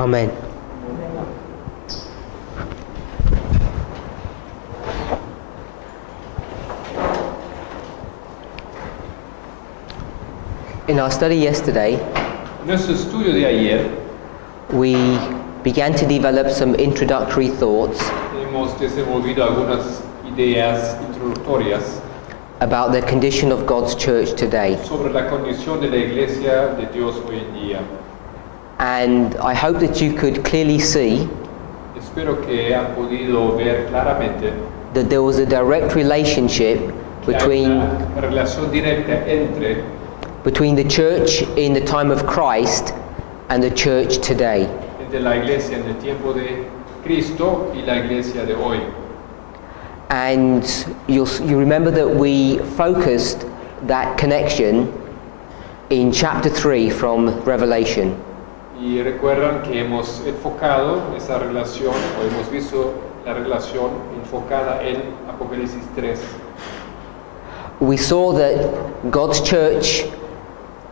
Amen. In our study yesterday, En nuestro estudio de ayer we began to develop some introductory thoughts hemos desenvolvido algunas ideas introductorias about the condition of God's church today. sobre la condición de la iglesia de Dios hoy en día. And I hope that you could clearly see Espero que han podido ver claramente that there was a direct relationship que hay between una relación directa between the church in the time of Christ and the church today. entre la iglesia en el tiempo de Cristo y la iglesia de hoy. And you remember that we focused that connection in chapter 3 from Revelation. Y recuerdan que hemos enfocado esa relación, o hemos visto la relación enfocada en Apocalipsis 3. We saw that God's church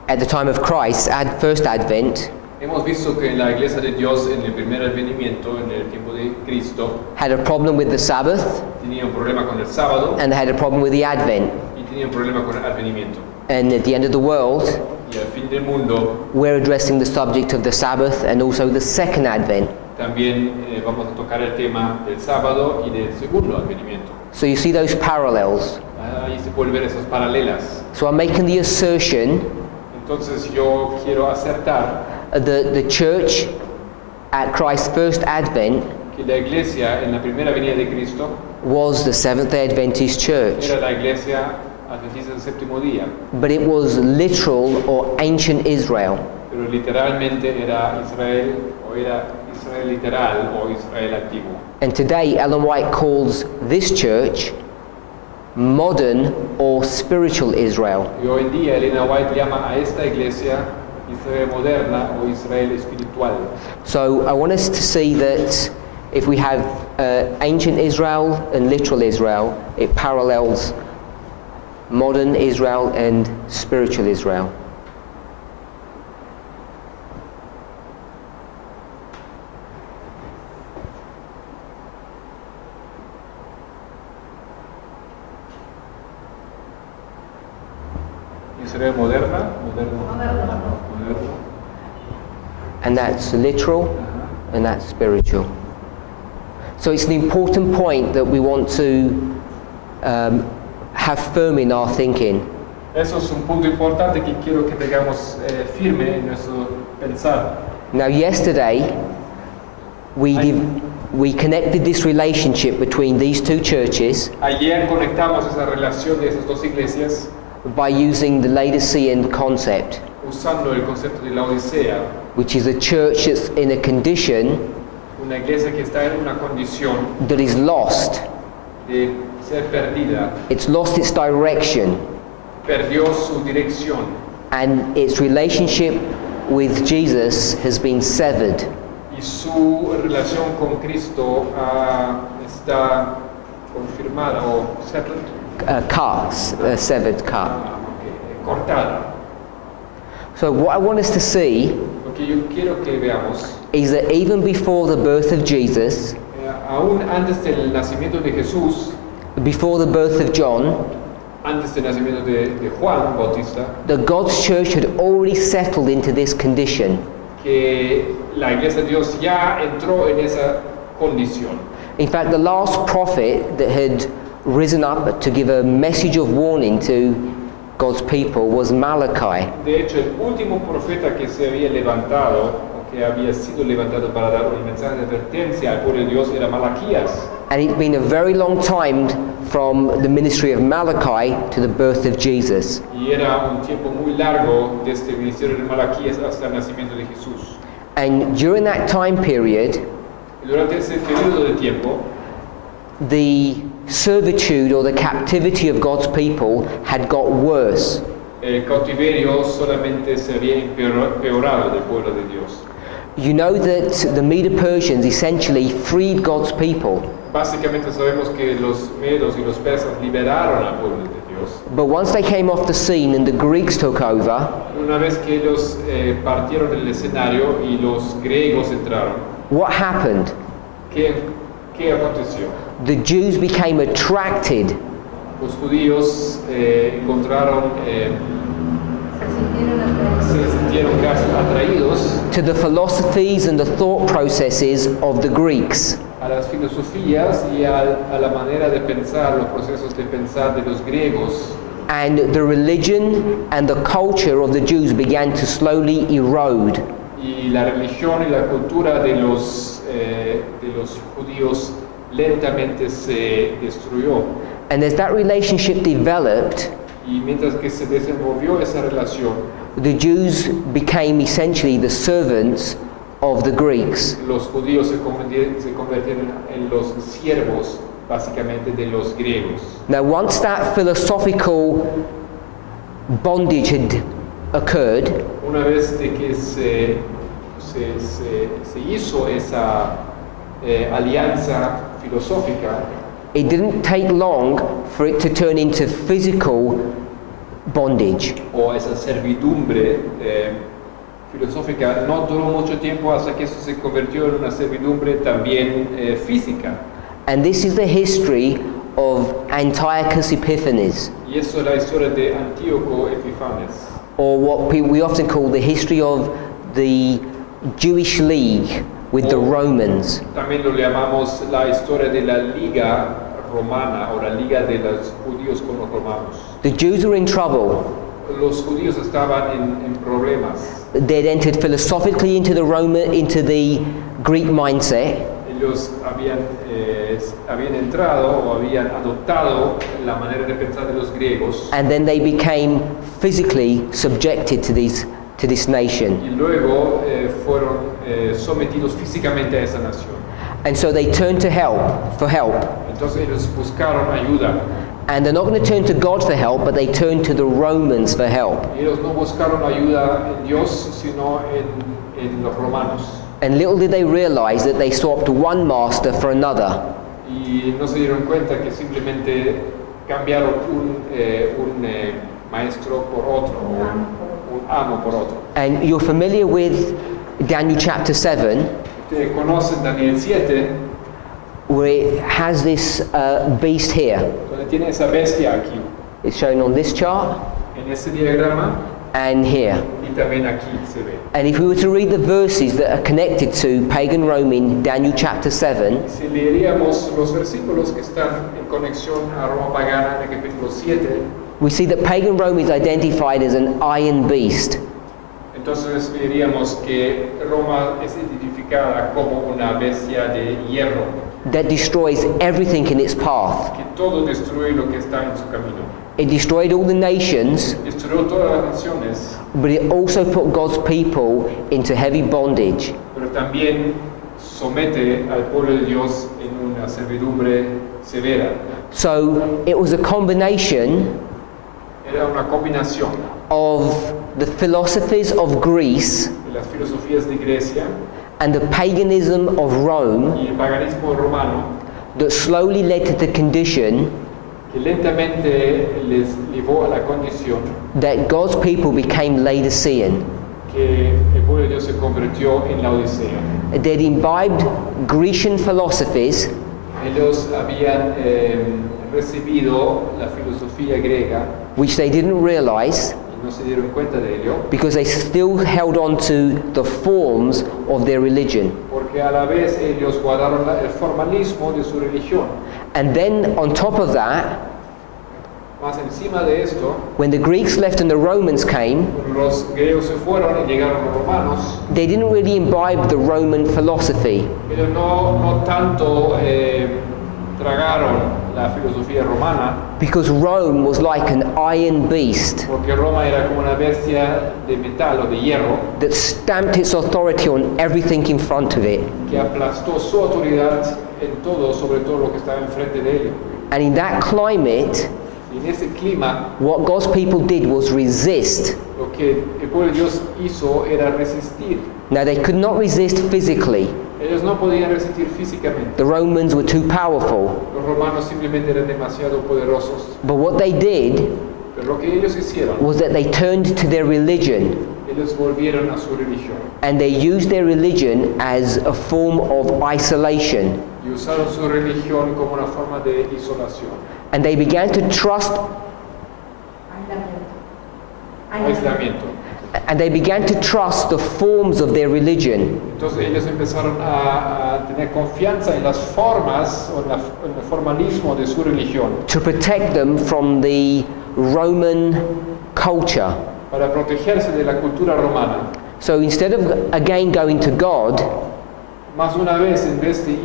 at the time of Christ's first advent Hemos visto que la iglesia de Dios en el primer advenimiento, en el tiempo de Cristo, had a problem with the Sabbath tenía un problema con el sábado and had a problem with the Advent. y tenía un problema con el advenimiento. And at the end of the world, Y al fin del mundo we're addressing the subject of the Sabbath and also the second Advent. también vamos a tocar el tema del sábado y del segundo advenimiento. So you see those parallels. Ahí se pueden ver esas paralelas. So I'm making the assertion Entonces yo quiero acertar that the church at Christ's first advent que la iglesia en la primera venida de Cristo was the Seventh-day Adventist church. era la iglesia adventista del séptimo día, But it was literal or ancient Israel. pero literalmente era Israel, o era Israel literal o Israel antiguo. And today Ellen White calls this church modern or spiritual Israel. Y hoy en día Elena White llama a esta iglesia Israel moderna o Israel espiritual. So I want us to see that if we have ancient Israel and literal Israel, it parallels modern Israel and spiritual Israel. Israel moderna. And that's literal and that's spiritual. So it's an important point that we want to have firm in our thinking. Eso es un punto importante que quiero que tengamos firme en nuestro pensar. Now yesterday we connected this relationship between these two churches Ayer conectamos esa relación de esas dos iglesias by using the Laodicean concept, usando el concepto de Laodicea, which is a church that's in a condition una iglesia que está en una condición that is lost. de ser perdida, It's lost its direction, perdió su dirección and its relationship with Jesus has been severed. y su relación con Cristo está confirmada o settled, Severed, cut. cortada. So what I want us to see Lo que yo quiero que veamos, is that even before the birth of Jesus, aún antes del nacimiento de Jesús, before the birth of John, antes del nacimiento de Juan Bautista, that God's church had already settled into this condition. que la iglesia de Dios ya entró en esa condición. In fact, the last prophet that had risen up to give a message of warning to God's people was Malachi. De hecho, el último profeta que se había levantado, o que había sido levantado para dar un mensaje de advertencia al pueblo de Dios, era Malaquías. And it's been a very long time from the ministry of Malachi to the birth of Jesus. Y era un tiempo muy largo desde el ministerio de Malaquías hasta el nacimiento de Jesús. And during that time period, Y durante ese periodo de tiempo, the servitude or the captivity of God's people had got worse. el cautiverio solamente se había empeorado del pueblo de Dios. You know that the Medo-Persians essentially freed God's people. Básicamente sabemos que los medos y los persas liberaron al pueblo de Dios. ellos. But once they came off the scene and the Greeks took over, Una vez que ellos partieron del escenario y los griegos entraron, what happened? ¿qué aconteció? The Jews became attracted Los judíos encontraron, se sintieron casi atraídos to the philosophies and the thought processes of the Greeks. a las filosofías y a la manera de pensar, los procesos de pensar de los griegos. And the religion and the culture of the Jews began to slowly erode. Y la religión y la cultura de los judíos lentamente se destruyó. And as that relationship developed, Y mientras que se desenvolvió esa relación, the Jews became essentially the servants of the Greeks. los judíos se convirtieron en los siervos básicamente de los griegos. Now, once that philosophical bondage had occurred, Una vez de que se hizo esa alianza filosófica, it didn't take long for it to turn into physical bondage. o esa servidumbre filosófica, no duró mucho tiempo hasta que eso se convirtió en una servidumbre también física. And this is the history of Antiochus Epiphanes, Y eso es la historia de Antíoco Epifanes, or what we often call the history of the Jewish League with the Romans. También lo llamamos la historia de la Liga Romana o la Liga de los judíos con los romanos. The Jews were in trouble. Los judíos estaban en problemas. They'd entered philosophically into the Greek mindset, Ellos habían entrado o habían adoptado la manera de pensar de los griegos and then they became physically subjected to this nation. y luego fueron sometidos físicamente a esa nación. And so they turned to help. Entonces ellos buscaron ayuda. And they're not going to turn to God for help, but they turned to the Romans for help. Ellos no buscaron ayuda en Dios, sino en los romanos. And little did they realize that they swapped one master for another. Y no se dieron cuenta que simplemente cambiaron un maestro por otro, o un amo por otro. And you're familiar with Daniel chapter 7, Ustedes conocen Daniel 7, where it has this beast here. donde tiene esa bestia aquí, It's shown on this chart en ese diagrama, and here. y también aquí se ve. And if we were to read the verses that are connected to pagan Rome in Daniel chapter 7, Si leeríamos los versículos que están en conexión a Roma pagana en el capítulo 7, we see that pagan Rome is identified as an iron beast. entonces veríamos que Roma es identificada como una bestia de hierro, That destroys everything in its path. que todo destruye lo que está en su camino. It destroyed all the nations, Destruyó todas las naciones, but it also put God's people into heavy bondage. pero también somete al pueblo de Dios en una servidumbre severa. So it was a combination Era una combinación of the philosophies of Greece de las filosofías de Grecia and the paganism of Rome y el paganismo romano that slowly led to the condition que lentamente les llevó a la condición that God's people became Laodicean. que el pueblo de Dios se convirtió en Laodicea. They'd imbibed Grecian philosophies Ellos habían recibido la filosofía griega which they didn't realize y no se dieron cuenta de ello, because they still held on to the forms of their religion. porque a la vez ellos guardaron el formalismo de su religión. And then on top of that, Más encima de esto, when the Greeks left and the Romans came, cuando los griegos se fueron y llegaron los romanos, they didn't really imbibe the Roman philosophy. ellos no tanto tragaron la filosofía romana, Because Rome was like an iron beast porque Roma era como una bestia de metal o de hierro that stamped its authority on everything in front of it. que aplastó su autoridad en todo, sobre todo lo que estaba enfrente de ellos. And in that climate, Y en ese clima, what God's people did was resist. lo que el pueblo de Dios hizo era resistir. Now, they could not resist physically. Ellos no podían resistir físicamente. The Romans were too powerful. Los romanos simplemente eran demasiado poderosos. But what they did Pero lo que ellos hicieron, was that they turned to their religion, ellos volvieron a su religión and they used their religion as a form of isolation. y usaron su religión como una forma de isolación. And they began to trust, Aislamiento. and they began to trust the forms of their religion. Entonces ellos empezaron a tener confianza en las formas o en el formalismo de su religión To protect them from the Roman culture. para protegerse de la cultura romana. So instead of again going to God, Más una vez, en vez de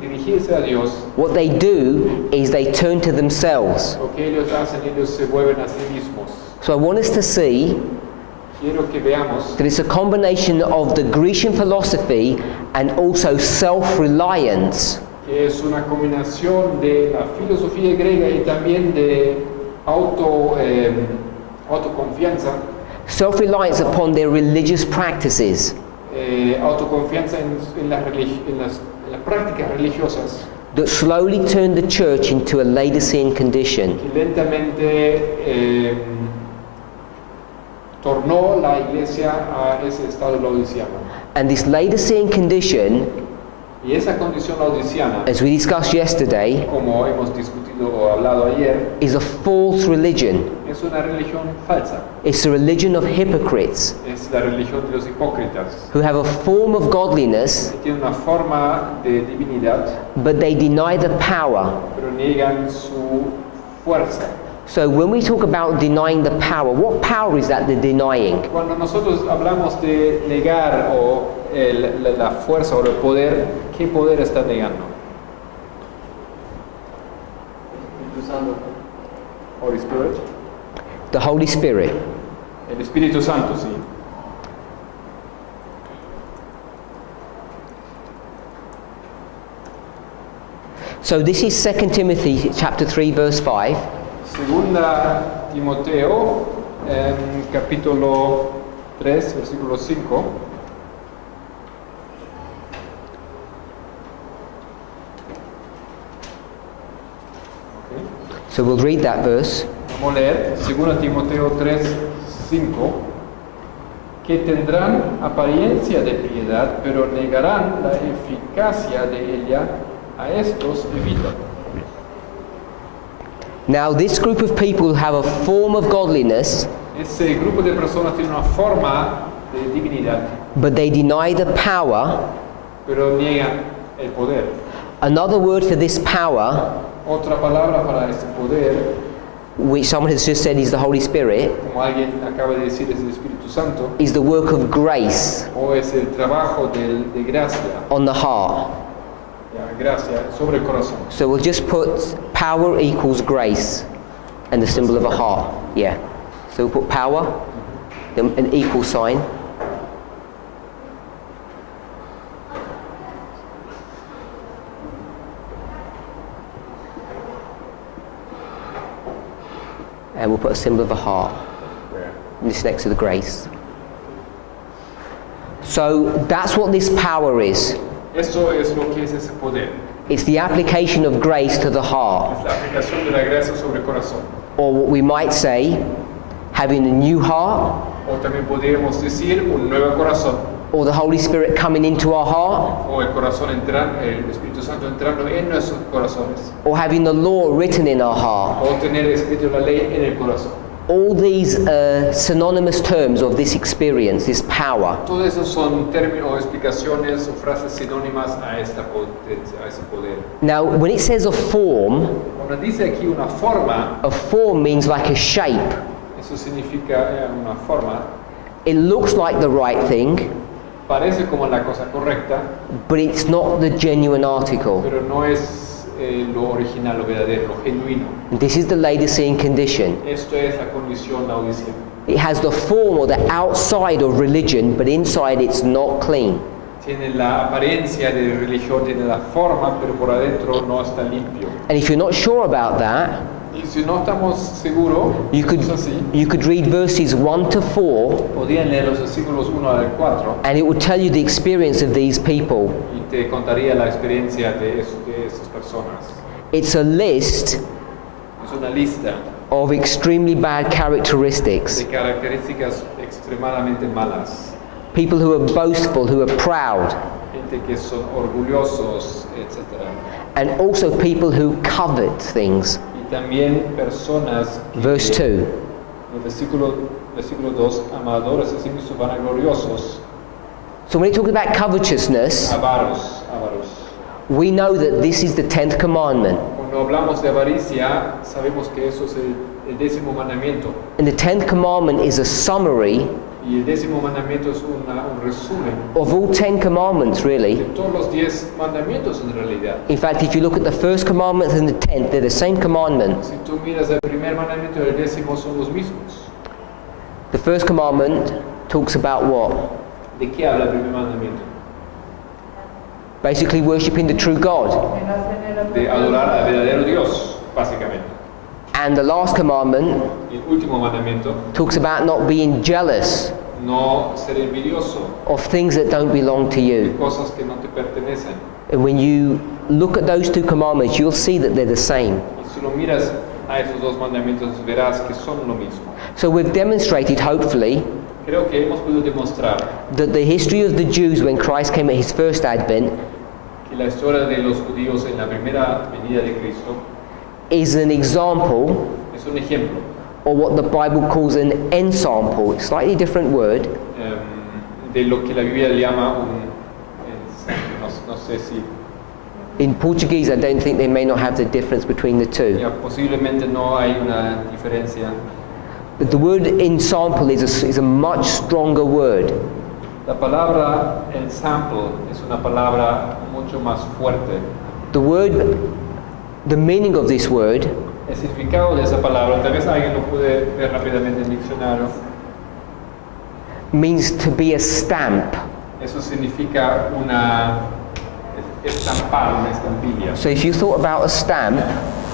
dirigirse a Dios, what they do is they turn to themselves. lo que ellos hacen, ellos se vuelven a sí mismos. So I want us to see Quiero que veamos that it's a combination of the Grecian philosophy and also self-reliance. que es una combinación de la filosofía griega y también de autoconfianza, Self-reliance upon their religious practices autoconfianza en las prácticas religiosas that slowly turned the church into a Laodicean condition. que lentamente tornó la iglesia a ese estado laodiciano. And this Laodicean condition, Y esa condición laodiciana, as we discussed yesterday, como hemos discutido o hablado ayer, is a false religion. es una religión falsa. It's a religion of hypocrites Es la religión de los hipócritas, who have a form of godliness, que tiene una forma de divinidad, but they deny the power. pero niegan su fuerza. So when we talk about denying the power, what power is that they're denying? Cuando nosotros hablamos de negar la fuerza o el poder, ¿qué poder está negando? Holy Spirit. The Holy Spirit. El Espíritu Santo, sí. So this is 2 Timothy chapter 3 verse 5. Segunda Timoteo, capítulo 3, versículo 5. So we'll read that verse. Vamos a leer, segunda Timoteo 3, 5. Que tendrán apariencia de piedad, pero negarán la eficacia de ella. A estos evitan. Now this group of people have a form of godliness, Ese grupo de personas tiene una forma de divinidad, but they deny the power. pero niegan el poder. Another word for this power, Otra palabra para ese poder, which someone has just said is the Holy Spirit, como alguien acaba de decir, es el Espíritu Santo, is the work of grace o es el trabajo de gracia, on the heart. gracia sobre el corazón. So we'll just put power equals grace and the symbol of a heart. Yeah. So we'll put power, then an equal sign. And we'll put a symbol of a heart. This next to the grace. So that's what this power is. Eso es lo que es ese poder. It's the application of grace to the heart. Es la aplicación de la gracia sobre el corazón. Or what we might say, having a new heart, O también podríamos decir un nuevo corazón. or the Holy Spirit coming into our heart, O el corazón entrando, el Espíritu Santo entrando en nuestros corazones. or having the law written in our heart. O tener escrito la ley en el corazón. All these are synonymous terms of this experience, this power. Todo eso son términos o explicaciones o frases sinónimas a esta potencia, a ese poder. Now, when it says a form Cuando dice aquí una forma, means like a shape. eso significa una forma, It looks like the right thing, parece como la cosa correcta, but it's not the genuine article. pero no es lo original, lo verdadero, lo genuino. This is the Laodicean condition. Esto es la condición laodicea. It has the form or the outside of religion, but inside it's not clean. Tiene la apariencia de religión, tiene la forma, pero por adentro no está limpio. And if you're not sure about that, Y si no estamos seguros, you could, es así, you could read verses 1 to 4 podían leer los versículos 1 al 4 and it would tell you the experience of these people. y te contaría la experiencia de esas personas. It's a list Es una lista of extremely bad characteristics. de características extremadamente malas. People who are boastful, who are proud, Gente que son orgullosos, etc. and also people who covet things. Y también personas que, Verse 2. en el versículo 2, amadores de sí mismos vanagloriosos, So when it talks about covetousness, avaros. we know that this is the 10th commandment. Cuando hablamos de avaricia, sabemos que eso es el 10º mandamiento. And the 10th commandment is a summary Y el 10º mandamiento es un resumen of all 10 commandments, de really. todos los 10 mandamientos en realidad. In fact, if you look at the first commandment and the 10th, they're the same commandment. Si tú miras el primer mandamiento y el 10º son los mismos. The first commandment talks about what? ¿De qué habla el primer mandamiento? Basically worshipping the true God. De adorar al verdadero Dios, básicamente. And the last commandment Y el último mandamiento, talks about not being jealous no ser envidioso of things that don't belong to de you. cosas que no te pertenecen. And when you look at those two commandments, you'll see that they're the same. Y si lo miras a esos dos mandamientos, verás que son lo mismo. So we've demonstrated, hopefully, Creo que hemos podido demostrar that the history of the Jews when Christ came at his first advent que la historia de los judíos en la primera venida de Cristo is an example, es un ejemplo or what the Bible calls an ensample, slightly different word, de lo que la Biblia le llama no sé si in Portuguese I don't think they may not have the difference between the two. ya, posiblemente no hay una diferencia. But the word ensample is a much stronger word. La palabra ensample es una palabra mucho más fuerte. The meaning of this word El significado de esa palabra, tal vez alguien lo puede ver rápidamente en el diccionario. means to be a stamp. Eso significa estampar, una estampilla. So if you thought about a stamp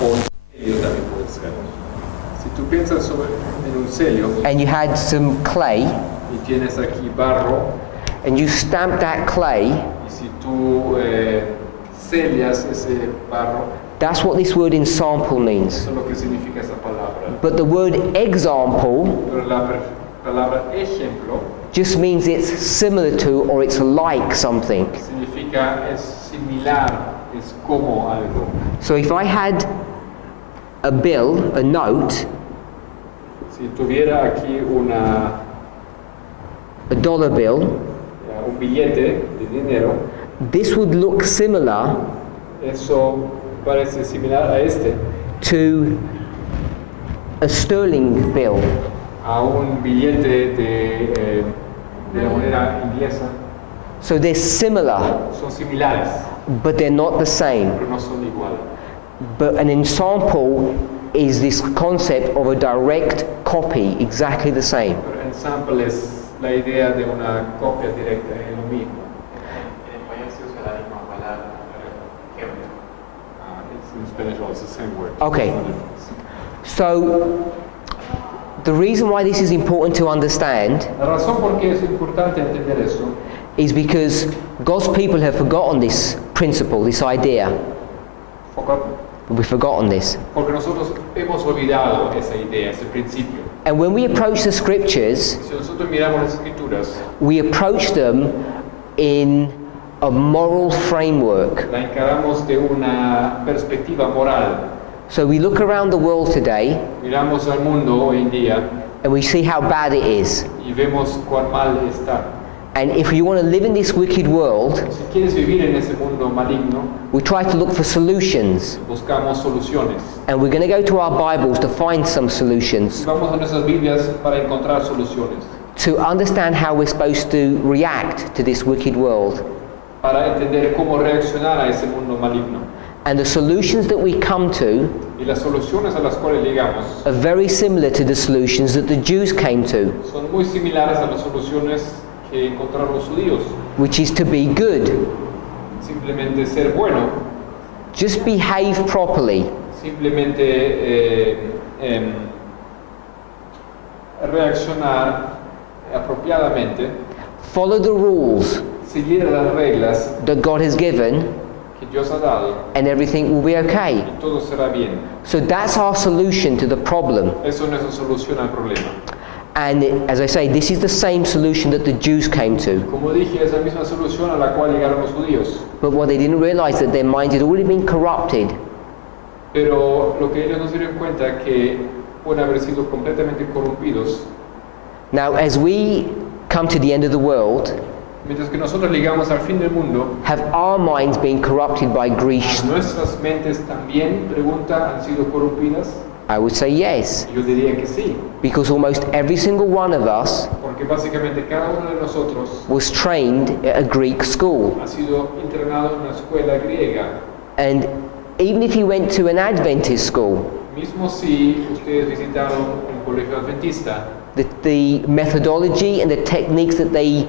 O un sello también puede ser. Si tú piensas en un sello and you had some clay y tienes aquí barro, and you stamp that clay, y si tú sellas ese barro, that's what this word ensample means. eso es lo que significa esa palabra. But the word example Pero la palabra ejemplo just means it's similar to or it's like something. significa es similar, es como algo. So if I had a bill, a note, Si tuviera aquí a dollar bill, un billete de dinero, this would look similar eso parece similar a to a sterling bill. a un billete de la moneda inglesa. So they're similar, Son similares, but they're not the same. pero no son igual. But an ensample is this concept of a direct copy, exactly the same. Pero ensample es la idea de una copia directa, es lo mismo. En español se usa la misma palabra, ejemplo. It's in Spanish also, it's the same word. Okay. No difference. So the reason why this is important to understand La razón por qué es importante entender esto is because God's people have forgotten this principle, this idea. We've forgotten this. porque nosotros hemos olvidado esa idea, ese principio. And when we approach the scriptures, Si nosotros miramos las escrituras, we approach them in a moral framework. la encaramos de una perspectiva moral. So we look around the world today Miramos al mundo hoy en día and we see how bad it is. y vemos cuán mal está. And if you want to live in this wicked world, Si quieres vivir en ese mundo maligno, we try to look for solutions. buscamos soluciones. And we're going to go to our Bibles to find some solutions, Vamos a nuestras Biblias para encontrar soluciones, to understand how we're supposed to react to this wicked world. para entender cómo reaccionar a ese mundo maligno. And the solutions that we come to Y las soluciones a las cuales llegamos are very similar to the solutions that the Jews came to, son muy similares a las soluciones que encontraron los judíos. which is to be good, Simplemente ser bueno, just behave properly, simplemente reaccionar apropiadamente, follow the rules seguir las reglas that God has given, que Dios ha dado, and everything will be okay. y todo será bien. So that's our solution to the problem. Eso no es la solución al problema. And as I say, this is the same solution that the Jews came to. Como dije, es la misma solución a la cual llegaron los judíos. But what they didn't realize that their minds had already been corrupted. Pero lo que ellos no se dieron cuenta es que pueden haber sido completamente corrompidos. Now, as we come to the end of the world, Mientras que nosotros llegamos al fin del mundo, have our minds been corrupted by Greece? ¿nuestras mentes también, pregunta, han sido corrompidas? I would say yes, Yo diría que sí, because almost every single one of us porque básicamente cada uno de nosotros was trained at a Greek school. ha sido entrenado en una escuela griega. And even if you went to an Adventist school, Mismo si ustedes visitaron un colegio adventista, the methodology and the techniques that they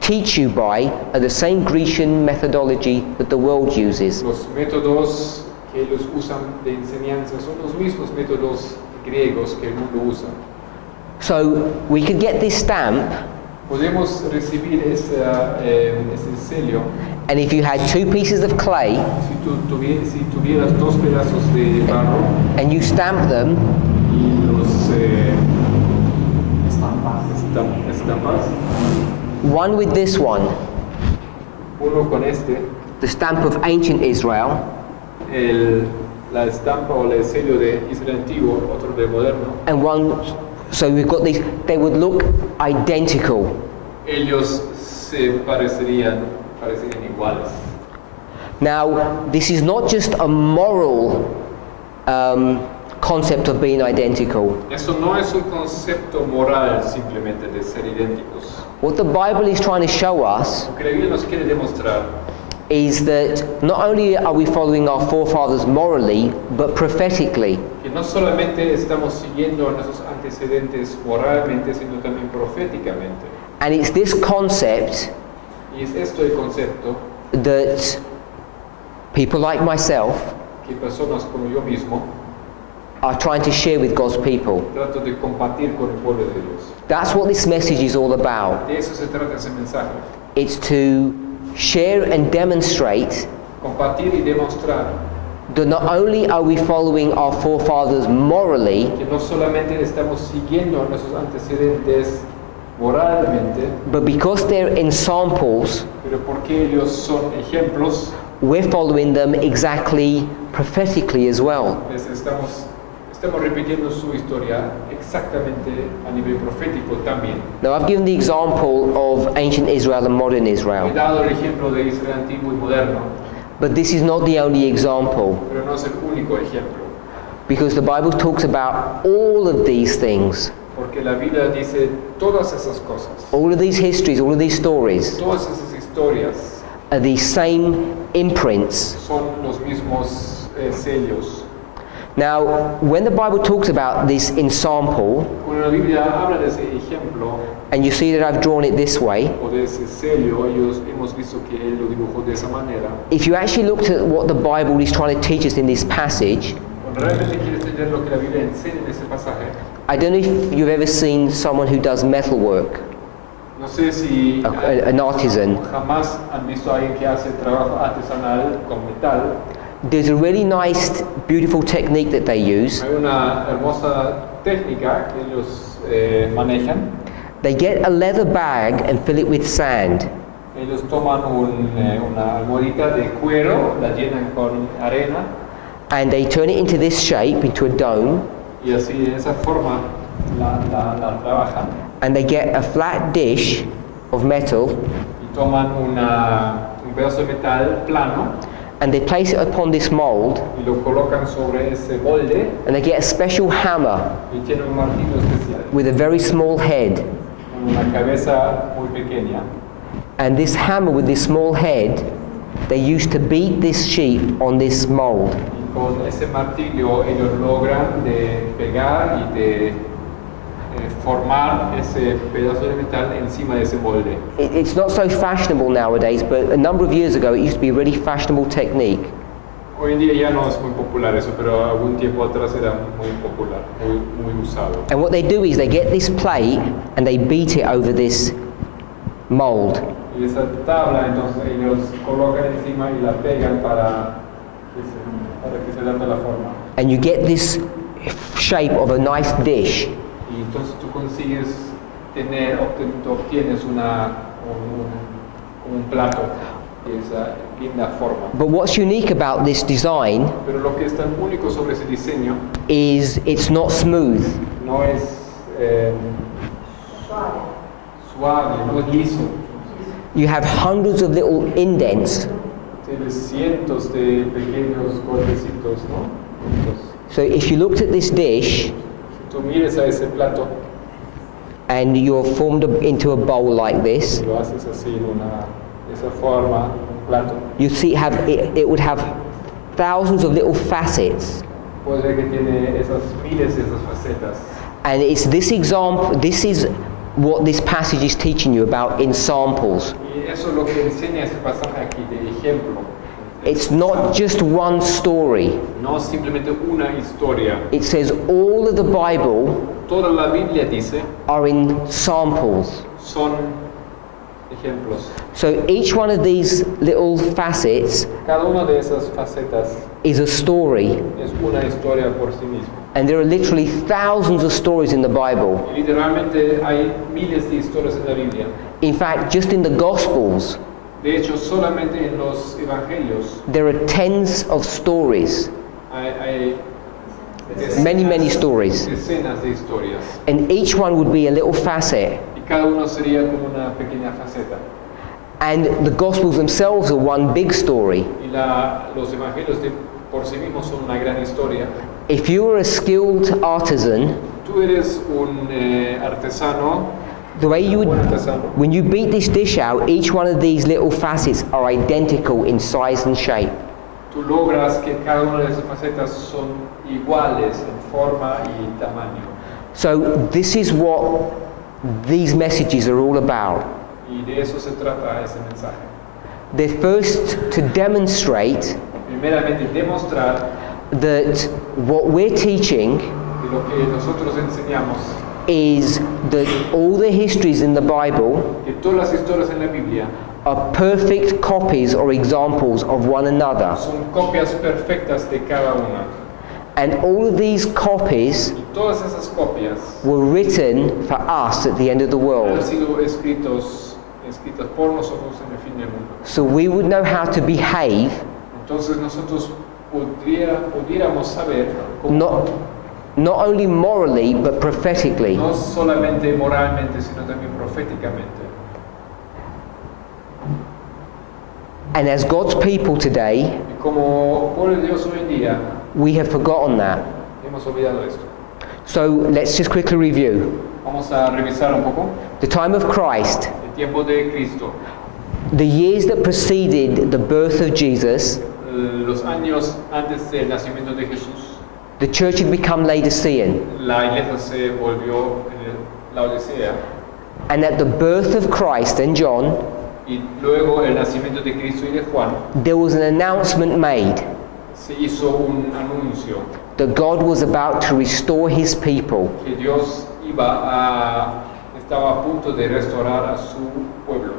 teach you by are the same Grecian methodology that the world uses. los métodos que ellos usan de enseñanza son los mismos métodos griegos que el mundo usa. So we could get this stamp, Podemos recibir ese sello and if you had 2 pieces of clay si tuvieras dos pedazos de barro and you stamp them, y los estampas, one with this one, uno con este, the stamp of ancient Israel, la estampa o el sello de Israel antiguo, otro de moderno, and one, so we've got these, they would look identical. ellos se parecerían iguales. Now, this is not just a moral concept of being identical. Eso no es un concepto moral simplemente de ser idénticos. What the Bible is trying to show us Lo que la Biblia nos quiere demostrar is that not only are we following our forefathers morally, but prophetically. que no solamente estamos siguiendo a nuestros antecedentes moralmente, sino también proféticamente. And it's this concept Y es esto el concepto that people like myself que personas como yo mismo are trying to share with God's people. trato de compartir con el pueblo de Dios. That's what this message is all about. De eso se trata ese mensaje. It's to share and demonstrate Compartir y demostrar that not only are we following our forefathers morally, que no solamente estamos siguiendo a nuestros antecedentes moralmente, but because they're ensamples, pero porque ellos son ejemplos, we're following them exactly prophetically as well. les estamos repitiendo su historia exactamente a nivel profético también. Now, I've given the example of ancient Israel and modern He Israel, dado el ejemplo de Israel antiguo y moderno, but this is not the only example, pero no es el único ejemplo, because the Bible talks about all of these things, porque la Biblia dice todas esas cosas, all of these histories, all of these stories todas esas historias are these same imprints. son los mismos sellos. Now, when the Bible talks about this ensample, Cuando la Biblia habla de ese ejemplo and you see that I've drawn it this way, o de ese sello, ellos hemos visto que él lo dibujó de esa manera. if you actually looked at what the Bible is trying to teach us in this passage, Cuando realmente quieres entender lo que la Biblia enseña en ese pasaje, I don't know if you've ever seen someone who does metal work, no sé si an artisan. jamás han visto a alguien que hace trabajo artesanal con metal. There's a really nice, beautiful technique that they use. Hay una hermosa técnica que ellos manejan. They get a leather bag and fill it with sand. Ellos toman una almohadita de cuero, la llenan con arena And they turn it into this shape, into a dome, y así de esa forma la trabajan. and they get a flat dish of metal, Y toman un pedazo de metal plano and they place it upon this mold, y lo colocan sobre ese molde and they get a special hammer y tienen un martillo especial, with a very small head. con una cabeza muy pequeña. And this hammer with this small head, they use to beat this sheep on this mold. Y con ese martillo ellos logran de pegar y de formar ese pedazo de metal encima de ese molde. It's not so fashionable nowadays, but a number of years ago it used to be a really fashionable technique. Hoy en día ya no es muy popular eso, pero algún tiempo atrás era muy popular, muy usado. And what they do is they get this plate and they beat it over this mold. Y esa tabla, entonces ellos colocan encima y la pegan para que se dé la forma. And you get this shape of a nice dish. Y entonces tú consigues tú obtienes un plato, esa linda forma. But what's unique about this design Pero lo que es tan único sobre ese diseño is it's not smooth. no es suave, no es liso. You have hundreds of little indents. Tiene cientos de pequeños golpecitos, ¿no? So if you looked at this dish Si tú mires a ese plato and you're formed into a bowl like this, y lo haces así en esa forma, un plato, you see it would have thousands of little facets. puedes ver que tiene esas miles de esas facetas. And it's this example, this is what this passage is teaching you about in samples. Y eso es lo que enseña este pasaje aquí de ejemplo. It's not just one story. No simplemente una historia. It says all of the Bible Toda la Biblia dice are in samples. son ejemplos. So each one of these little facets Cada una de esas facetas is a story. es una historia por sí misma. And there are literally thousands of stories in the Bible. Y literalmente hay miles de historias en la Biblia. In fact, just in the Gospels, De hecho, solamente en los evangelios there are tens of stories, hay many stories. decenas de historias. And each one would be a little facet. Y cada uno sería como una pequeña faceta. And the Gospels themselves are one big story. Y los evangelios por sí mismos son una gran historia. If you were a skilled artisan, Tú eres un artesano, the way you un would, artesano. when you beat this dish out, each one of these little facets are identical in size and shape. Tú logras que cada una de esas facetas son iguales en forma y tamaño. So this is what these messages are all about. Y de eso se trata ese mensaje. They're first to demonstrate Primeramente, demostrar that what we're teaching que lo que nosotros enseñamos, is that all the histories in the Bible que todas las historias en la Biblia are perfect copies or examples of one another. son copias perfectas de cada una. And all of these copies Y todas esas copias were written for us at the end of the han world. sido escritas por nosotros en el fin del mundo. So we would know how to behave, Entonces nosotros pudiéramos saber cómo, not only morally but prophetically. no solamente moralmente, sino también proféticamente. And as God's people today, Y como pueblo de Dios hoy en día, we have forgotten that. hemos olvidado esto. So let's just quickly review. Vamos a revisar un poco The time of Christ, el tiempo de Cristo, the years that preceded the birth of Jesus, los años antes del nacimiento de Jesús. the church had become Laodicean. La iglesia se volvió Laodicea And at the birth of Christ and John, y luego el nacimiento de Cristo y de Juan there was an announcement made se hizo un anuncio that God was about to restore his people. que Dios estaba a punto de restaurar a su pueblo.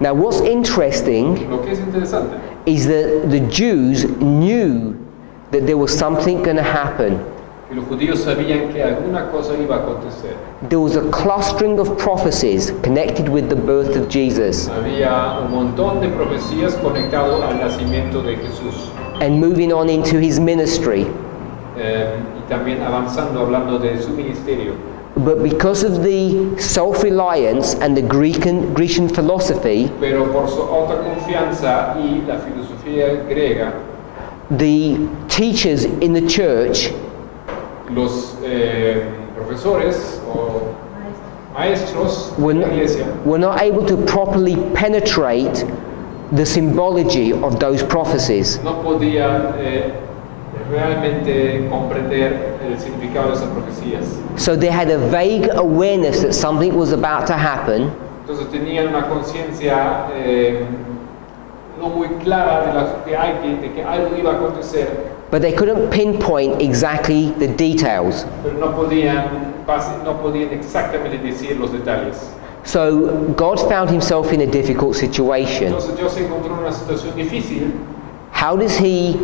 Now what's interesting Lo que es interesante is that the Jews knew that there was something going to happen. que los judíos sabían que alguna cosa iba a acontecer. There was a clustering of prophecies connected with the birth of Jesus Había un montón de profecías conectadas al nacimiento de Jesús and moving on into his ministry. Y también avanzando hablando de su ministerio. But because of the self-reliance and the Grecian philosophy, Pero por su autoconfianza y la filosofía griega, the teachers in the church los profesores o maestros de la iglesia were not able to properly penetrate the symbology of those prophecies. no podían realmente comprender el significado de esas profecías. So they had a vague awareness that something was about to happen, Entonces tenían una conciencia no muy clara de alguien, de que algo iba a acontecer, but they couldn't pinpoint exactly the details. pero no podían exactamente decir los detalles. So God found himself in a difficult situation. Entonces Dios se encontró en una situación difícil. How does he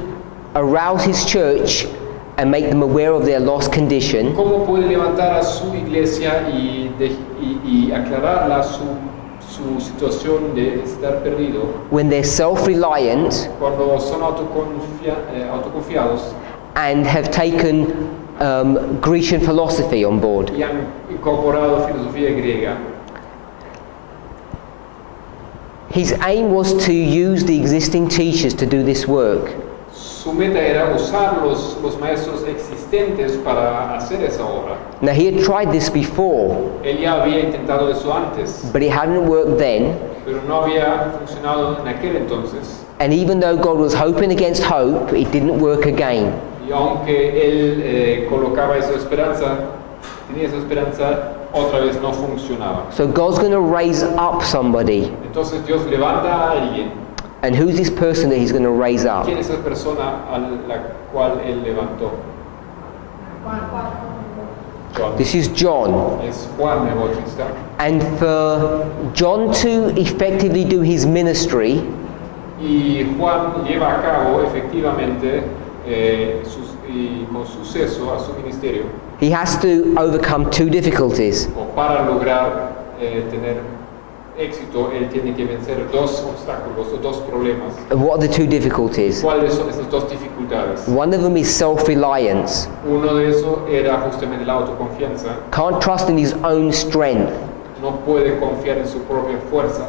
arouse his church and make them aware of their lost condition ¿Cómo puede levantar a su iglesia y aclararla su situación de estar perdido when they're self-reliant cuando son autoconfiados and have taken Grecian philosophy on board? y han incorporado filosofía griega? His aim was to use the existing teachers to do this work. Su meta era usar los maestros existentes para hacer esa obra. Now he had tried this before, Él ya había intentado eso antes, but it hadn't worked then. pero no había funcionado en aquel entonces. And even though God was hoping against hope, it didn't work again. Y aunque él colocaba esa esperanza, tenía esa esperanza, otra vez no funcionaba. So God's going to raise up somebody. Entonces Dios levanta a alguien. And who's this person that he's going to raise up? ¿Quién es esa persona a la cual él levantó? Juan. This is John. Es Juan el Bautista. And for John to effectively do his ministry, Y Juan lleva a cabo efectivamente y con suceso a su ministerio, he has to overcome two difficulties. o para lograr tener éxito, él tiene que vencer dos obstáculos o dos problemas. And what are the two difficulties? ¿Cuáles son esas dos dificultades? One of them is self-reliance. Uno de esos era justamente la autoconfianza. Can't trust in his own strength. No puede confiar en su propia fuerza.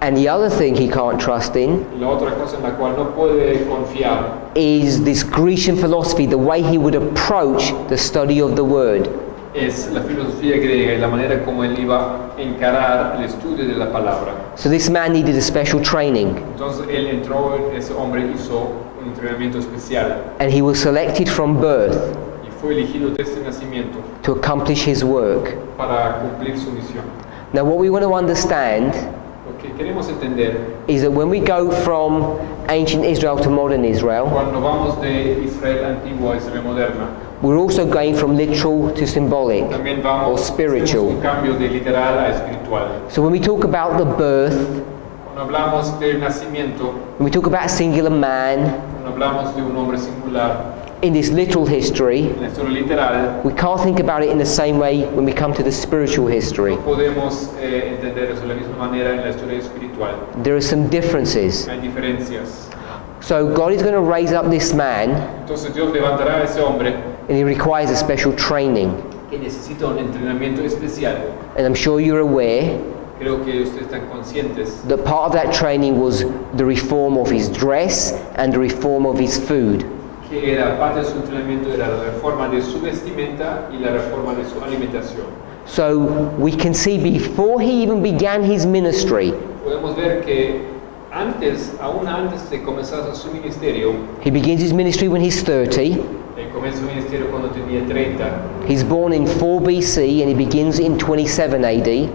And the other thing he can't trust in Y la otra cosa en la cual no puede confiar is this Grecian philosophy, the way he would approach the study of the word. es la filosofía griega y la manera como él iba a encarar el estudio de la palabra. So this man needed a special training, Entonces él entró, ese hombre hizo un entrenamiento especial and he was selected from birth y fue elegido desde nacimiento to accomplish his work. para cumplir su misión. Now what we want to understand Lo que queremos entender, is that when we go from ancient Israel to modern Israel, cuando vamos de Israel antiguo a Israel moderna, we're also going from literal to symbolic también or vamos hacemos spiritual. un cambio de literal a espiritual. So when we talk about the birth, Cuando hablamos del nacimiento, when we talk about a singular man cuando hablamos de un hombre singular, in this literal history, en la historia literal, we can't think about it in the same way when we come to the spiritual history. no podemos entender eso de la misma manera en la historia espiritual. There are some differences. Hay diferencias. So God is going to raise up this man, Entonces Dios levantará a ese hombre and he requires a special training. que necesita un entrenamiento especial. And I'm sure you're aware Creo que ustedes están conscientes that part of that training was the reform of his dress and the reform of his food. que era parte de su entrenamiento era la reforma de su vestimenta y la reforma de su alimentación. So we can see before he even began his ministry, Podemos ver que aún antes de comenzar su ministerio, he begins his ministry when he's 30. él comienza su ministerio cuando tenía 30, He's born in 4 BC and he begins in 27 AD.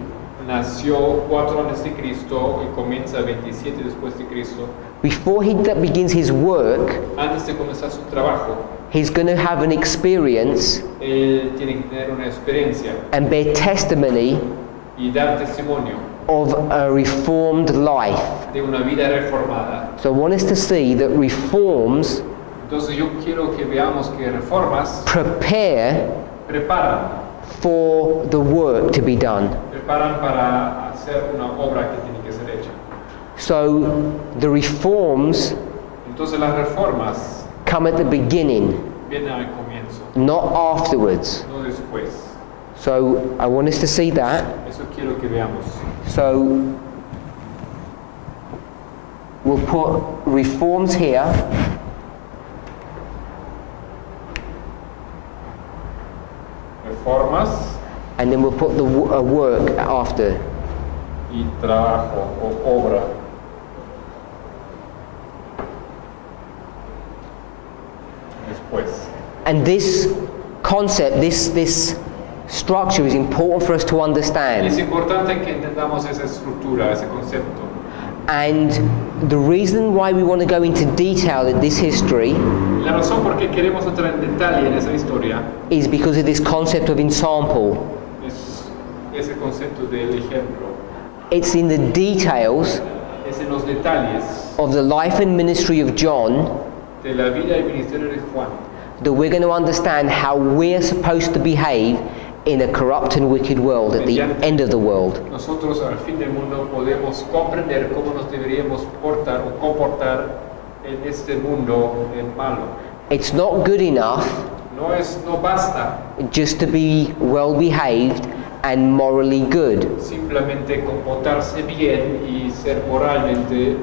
nació 4 antes de Cristo y comienza 27 después de Cristo. Before he begins his work, Antes de comenzar su trabajo, he's going to have an experience él tiene que tener una experiencia and bear testimony y dar testimonio of a reformed life. de una vida reformada. So I want us to see that reforms Entonces yo quiero que veamos que reformas prepare preparan for the work to be done. para hacer una obra que tiene que ser hecha. So the reforms Entonces las reformas come at the beginning, vienen al comienzo, not afterwards. no después. So I want us to see that. Eso quiero que veamos. So we'll put reforms here. Reformas And then we'll put the work after. y trabajo o obra. Después. And this concept, this structure is important for us to Es understand, importante que entendamos esa estructura, ese concepto, And the reason why we want to go into detail in this history La razón por qué queremos entrar en detalle en esa historia is because of this concept of ensample. es ese concepto del ejemplo. It's in the details Es en los detalles of the life and ministry of John de la vida y ministerio de Juan that we're going to understand how we're supposed to behave in a corrupt and wicked world at the end of the world. nosotros al fin del mundo podemos comprender cómo nos deberíamos portar o comportar en este mundo malo. It's not good enough No basta just to be well behaved and morally good. simplemente comportarse bien y ser moralmente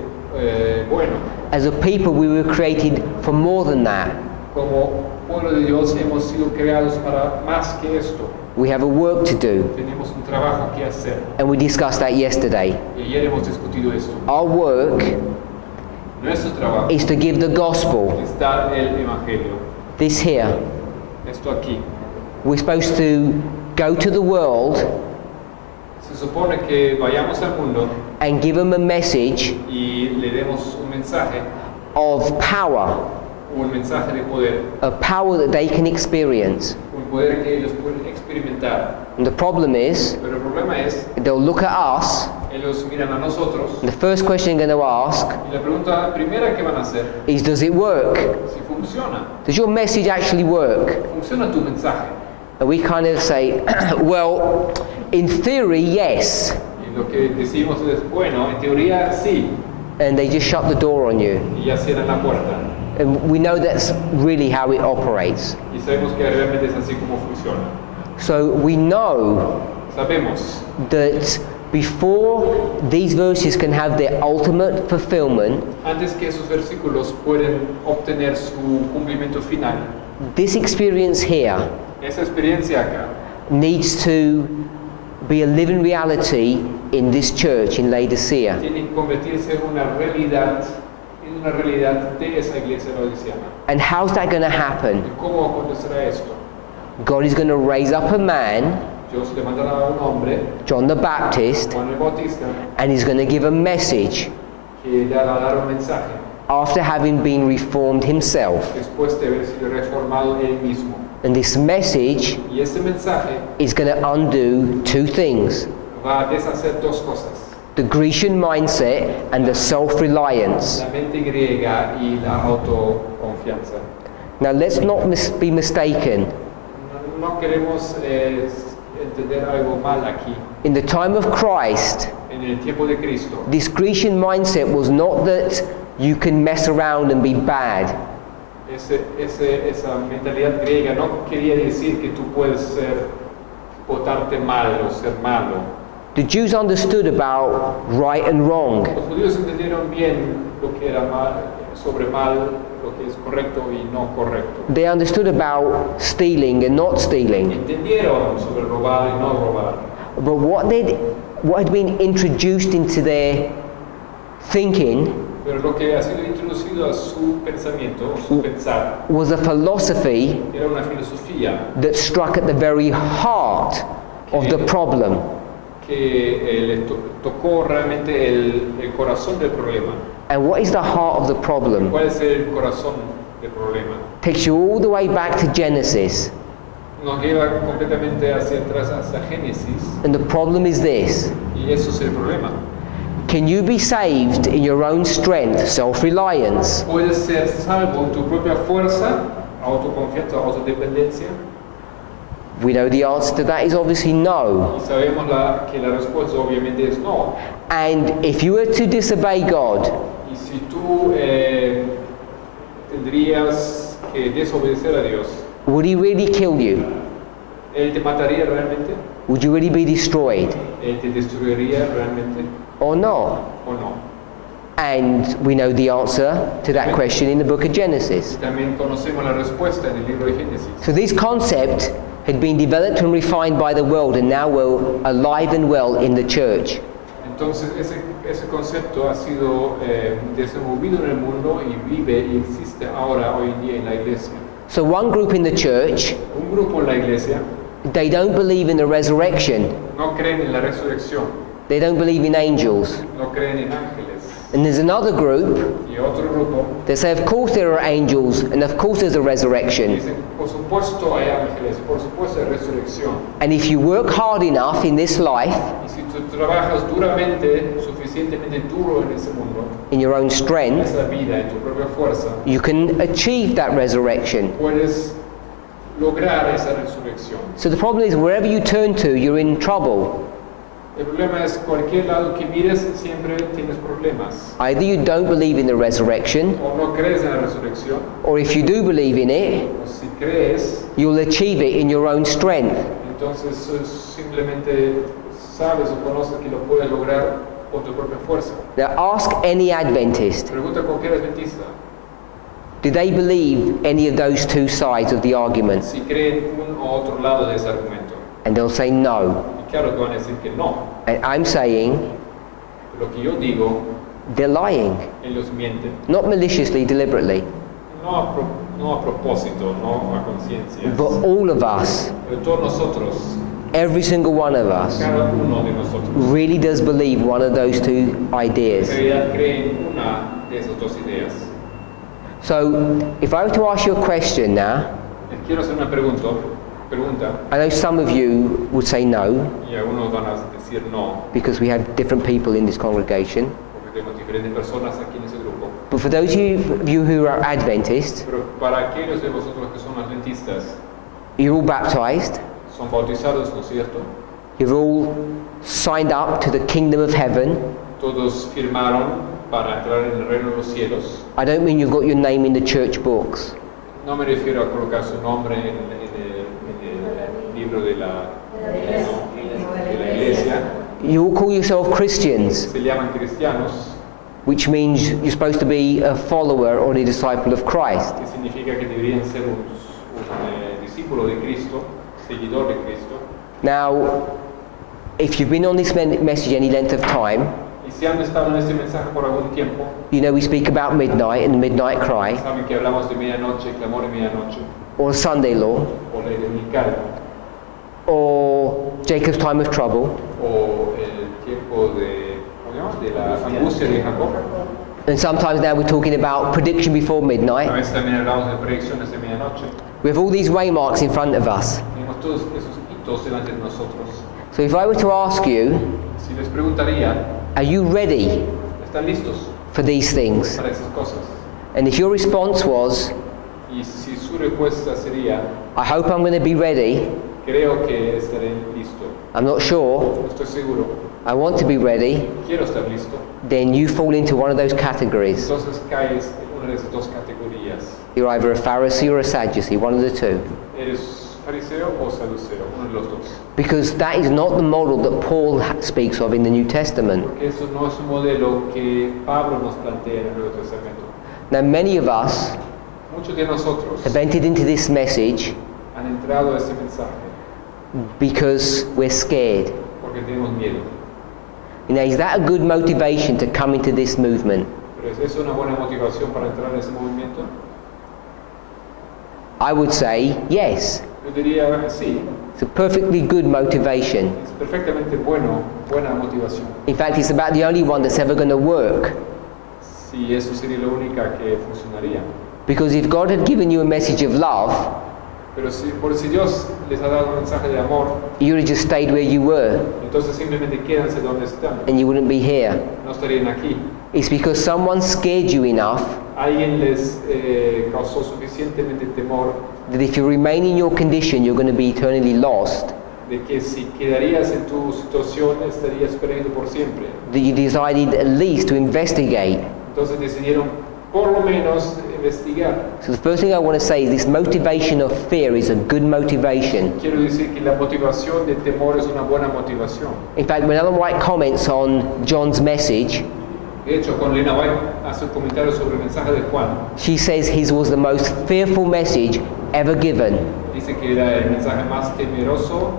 bueno. As a people, we were created for more than that. Como pueblo de Dios hemos sido creados para más que esto. We have a work to do, Tenemos un trabajo que hacer. and we discussed that yesterday. Y ayer hemos discutido esto. Our work Nuestro trabajo is to give the gospel, es dar el evangelio. this here. Esto aquí. We're supposed to go to the world Se supone que vayamos al mundo and give them a message y le demos un mensaje, of power, un mensaje de poder, a power that they can experience. un poder que ellos pueden experimentar. And the problem is, Pero el problema es, they'll look at us, ellos miran a nosotros and the first question they're going to ask y la pregunta primera que van a hacer, is, does it work? si funciona, Does your message actually work? funciona tu mensaje. And we kind of say, well, in theory, yes. Y lo que decimos es, bueno, en teoría sí, And they just shut the door on you. y ya cierran la puerta. And we know that's really how it operates. Y sabemos que realmente es así como funciona. So we know Sabemos that before these verses can have their ultimate fulfillment, antes que esos versículos pueden obtener su cumplimiento final, this experience here esa experiencia acá needs to be a living reality in this church in Laodicea. tiene que convertirse en una realidad de esa iglesia laodiceana. And how's that going to happen? ¿Y cómo acontecerá esto? God is going to raise up a man, Dios levantará a un hombre, John the Baptist, Juan el Bautista, and he's going to give a message que le hará dar un mensaje after having been reformed himself. después de haber sido reformado él mismo. And this message Y este mensaje is going to undo two things: va a deshacer dos cosas: the Grecian mindset and the self-reliance. la mente griega y la autoconfianza. Now let's not be mistaken. No queremos entender algo mal aquí. In the time of Christ, En el tiempo de Cristo, this Grecian mindset was not that you can mess around and be bad. esa mentalidad griega no quería decir que tú puedes portarte mal o ser malo. The Jews understood about right and wrong. Los judíos entendieron bien lo que era mal, sobre mal, lo que es correcto y no correcto. They understood about stealing and not stealing. Entendieron sobre robar y no robar. But what had been introduced into their thinking Pero lo que ha sido introducido a su pensamiento, su pensar, was a philosophy era una filosofía that struck at the very heart of the problem. que le tocó realmente el corazón del problema. And what is the heart of the problem? ¿Cuál es el corazón del problema? Takes you all the way back to Genesis. Nos lleva completamente hacia atrás, hacia Génesis, And the problem is this: y eso es el problema. can you be saved in your own strength, self-reliance? ¿Puedes ser salvo en tu propia fuerza, autoconfianza, autodependencia? We know the answer to that is obviously no. Y sabemos que la respuesta obviamente es no. And if you were to disobey God, Y si tú tendrías que desobedecer a Dios, would He really kill you? ¿Él te mataría realmente? Would you really be destroyed? ¿Él te destruiría realmente Or not? o no? And we know the answer to that question in the book of Genesis. También conocemos la respuesta en el libro de Génesis. So this concept had been developed and refined by the world and now we're alive and well in the church. Entonces ese concepto ha sido desenvolvido en el mundo y vive y existe ahora hoy en día en la iglesia. So one group in the church, Un grupo en la iglesia they don't believe in the resurrection. no creen en la resurrección. They don't believe in angels. no creen en ángeles. And there's another group Y otro grupo that say, of course there are angels, and of course there's a resurrection. dicen, por supuesto hay ángeles, por supuesto hay resurrección. And if you work hard enough in this life, Y si tú trabajas duramente, suficientemente duro en ese mundo, in your own en strength, esa vida, en tu propia fuerza, you can achieve that resurrection. puedes lograr esa resurrección. So the problem is, wherever you turn to, you're in trouble. El problema es cualquier lado que mires siempre tienes problemas. Either you don't believe in the resurrection, O no crees en la resurrección, or if you do believe in it, o si crees, you'll achieve it in your own strength. entonces simplemente sabes o conoces que lo puedes lograr con tu propia fuerza. Now ask any Adventist, Pregunta a cualquier adventista do they believe any of those two sides of the argument? si creen un o otro lado de ese argumento. And they'll say no. Y claro que van a decir que no. And I'm saying Lo que yo digo, they're lying, ellos mienten. not maliciously, deliberately. No a propósito, no a conciencia. But all of us, Pero todos nosotros, every single one of us, cada uno de nosotros, really does believe one of those two en ideas. realidad creen una de esas dos ideas. So if I were to ask you a question now, Les quiero hacer una pregunta, I know some of you would say no, y algunos van a decir no, because we have different people in this congregation. porque tenemos diferentes personas aquí en ese grupo. But for those of you who are Adventists, Pero para aquellos de vosotros que son adventistas, you're all baptized, son bautizados, ¿no es cierto? you've all signed up to the kingdom of heaven. Todos firmaron para entrar en el reino de los cielos. I don't mean you've got your name in the church books. No me refiero a colocar su nombre en el libro de la iglesia. You all call yourself Christians, Se llaman cristianos, which means you're supposed to be a follower or a disciple of Christ. que significa que deberían ser un discípulo de Cristo, seguidor de Cristo. Now, if you've been on this message any length of time, Y si han estado en este mensaje por algún tiempo, you know we speak about midnight and the midnight cry, saben que hablamos de medianoche, clamor de medianoche, or Sunday law, o ley dominical, or Jacob's time of trouble. o el tiempo de, ¿cómo se llama? De la angustia de Jacob. And sometimes now we're talking about prediction before A midnight. veces también hablamos de predicciones de medianoche. We have all these waymarks in front of us. Tenemos todos esos hitos delante de nosotros. So if I were to ask you, Si les preguntaría, are you ready ¿están listos for these things? para esas cosas? And if your response was, Y si su respuesta sería, I hope I'm going to be ready, creo que estaré listo, I'm not sure, no estoy seguro, I want to be ready, quiero estar listo, then you fall into one of those categories. entonces caes en una de esas dos categorías. You're either a Pharisee or a Sadducee, one of the two. ¿Eres fariseo o saduceo? Uno de los dos. Because that is not the model that Paul speaks of in the New Testament. Porque eso no es un modelo que Pablo nos plantea en el Nuevo Testamento. Now many of us Muchos de nosotros have entered into this message han entrado a ese mensaje because we're scared. porque tenemos miedo. You know, is that a good motivation to come into this movement? Pero ¿es eso una buena motivación para entrar en ese movimiento? I would say yes. Yo diría sí, It's a perfectly good motivation. es perfectamente buena motivación. In fact, it's about the only one that's ever going to work. Si eso sería la única que funcionaría. Because if God had given you a message of love, Pero si Dios les ha dado un mensaje de amor, you would have just stayed where you were entonces simplemente quédense donde están. and you wouldn't be here. No estarían aquí. It's because someone scared you enough Alguien les causó suficientemente temor that if you remain in your condition, you're going to be eternally lost, de que si quedarías en tu situación estarías perdido por siempre. that you decided at least to investigate. Entonces decidieron por lo menos investigar. So the first thing I want to say is this motivation of fear is a good motivation. Quiero decir que la motivación de temor es una buena motivación. In fact, when Ellen White comments on John's message, De hecho, cuando Lena White hace un comentario sobre el mensaje de Juan, she says his was the most fearful message ever given, dice que era el mensaje más temeroso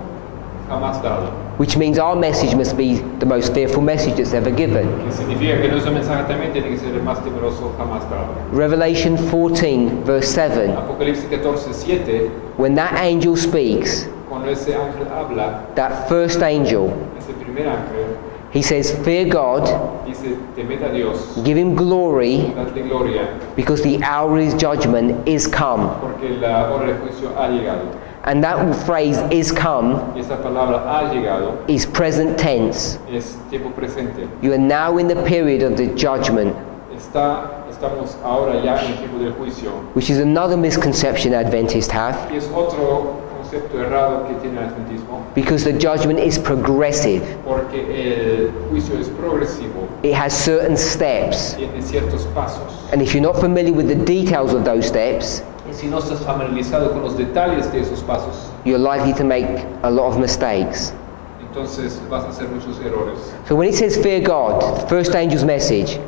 jamás dado. which means our message must be the most fearful message that's ever given. Que significa que nuestro mensaje también tiene que ser el más temeroso jamás dado. Revelation 14, verse 7, Apocalipsis 14:7, when that angel speaks, cuando ese ángel habla, that first angel, ese primer ángel, He says, fear God, Dice, temed a Dios, give him glory, dadle gloria, because the hour of his judgment is come. porque la hora del juicio ha llegado. And that phrase, is come, Y esa palabra ha llegado is present tense. es tiempo presente. You are now in the period of the judgment, Estamos ahora ya en el tiempo del juicio. which is another misconception Adventists have, Y es otro concepto errado que tiene el adventismo, because the judgment is progressive. porque el juicio es progresivo, It has certain steps. tiene ciertos pasos. And if you're not familiar with the details of those steps, Y si no estás familiarizado con los detalles de esos pasos, you're likely to make a lot of mistakes. entonces vas a hacer muchos errores. So when it says fear God, the first angel's message,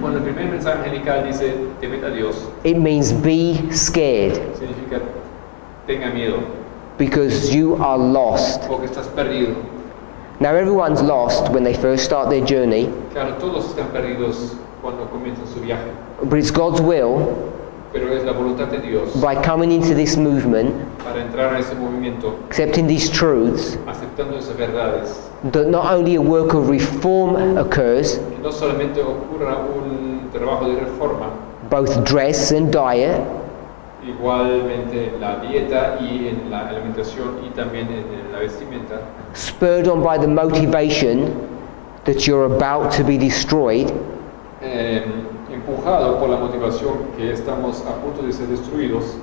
Cuando el primer mensaje angelical dice temed a Dios, it means be scared, significa tenga miedo, because you are lost. porque estás perdido. Now everyone's lost when they first start their journey, Claro, todos están perdidos cuando comienzan su viaje, but it's God's will, pero es la voluntad de Dios by coming into this movement, para entrar a ese movimiento, accepting these truths, aceptando esas verdades, that not only a work of reform occurs, que no solamente ocurra un trabajo de reforma, both dress and diet, igualmente la dieta y en la alimentación y también en la vestimenta, spurred on by the motivation that you're about to be destroyed, empujado por la motivación que estamos a punto de ser destruidos,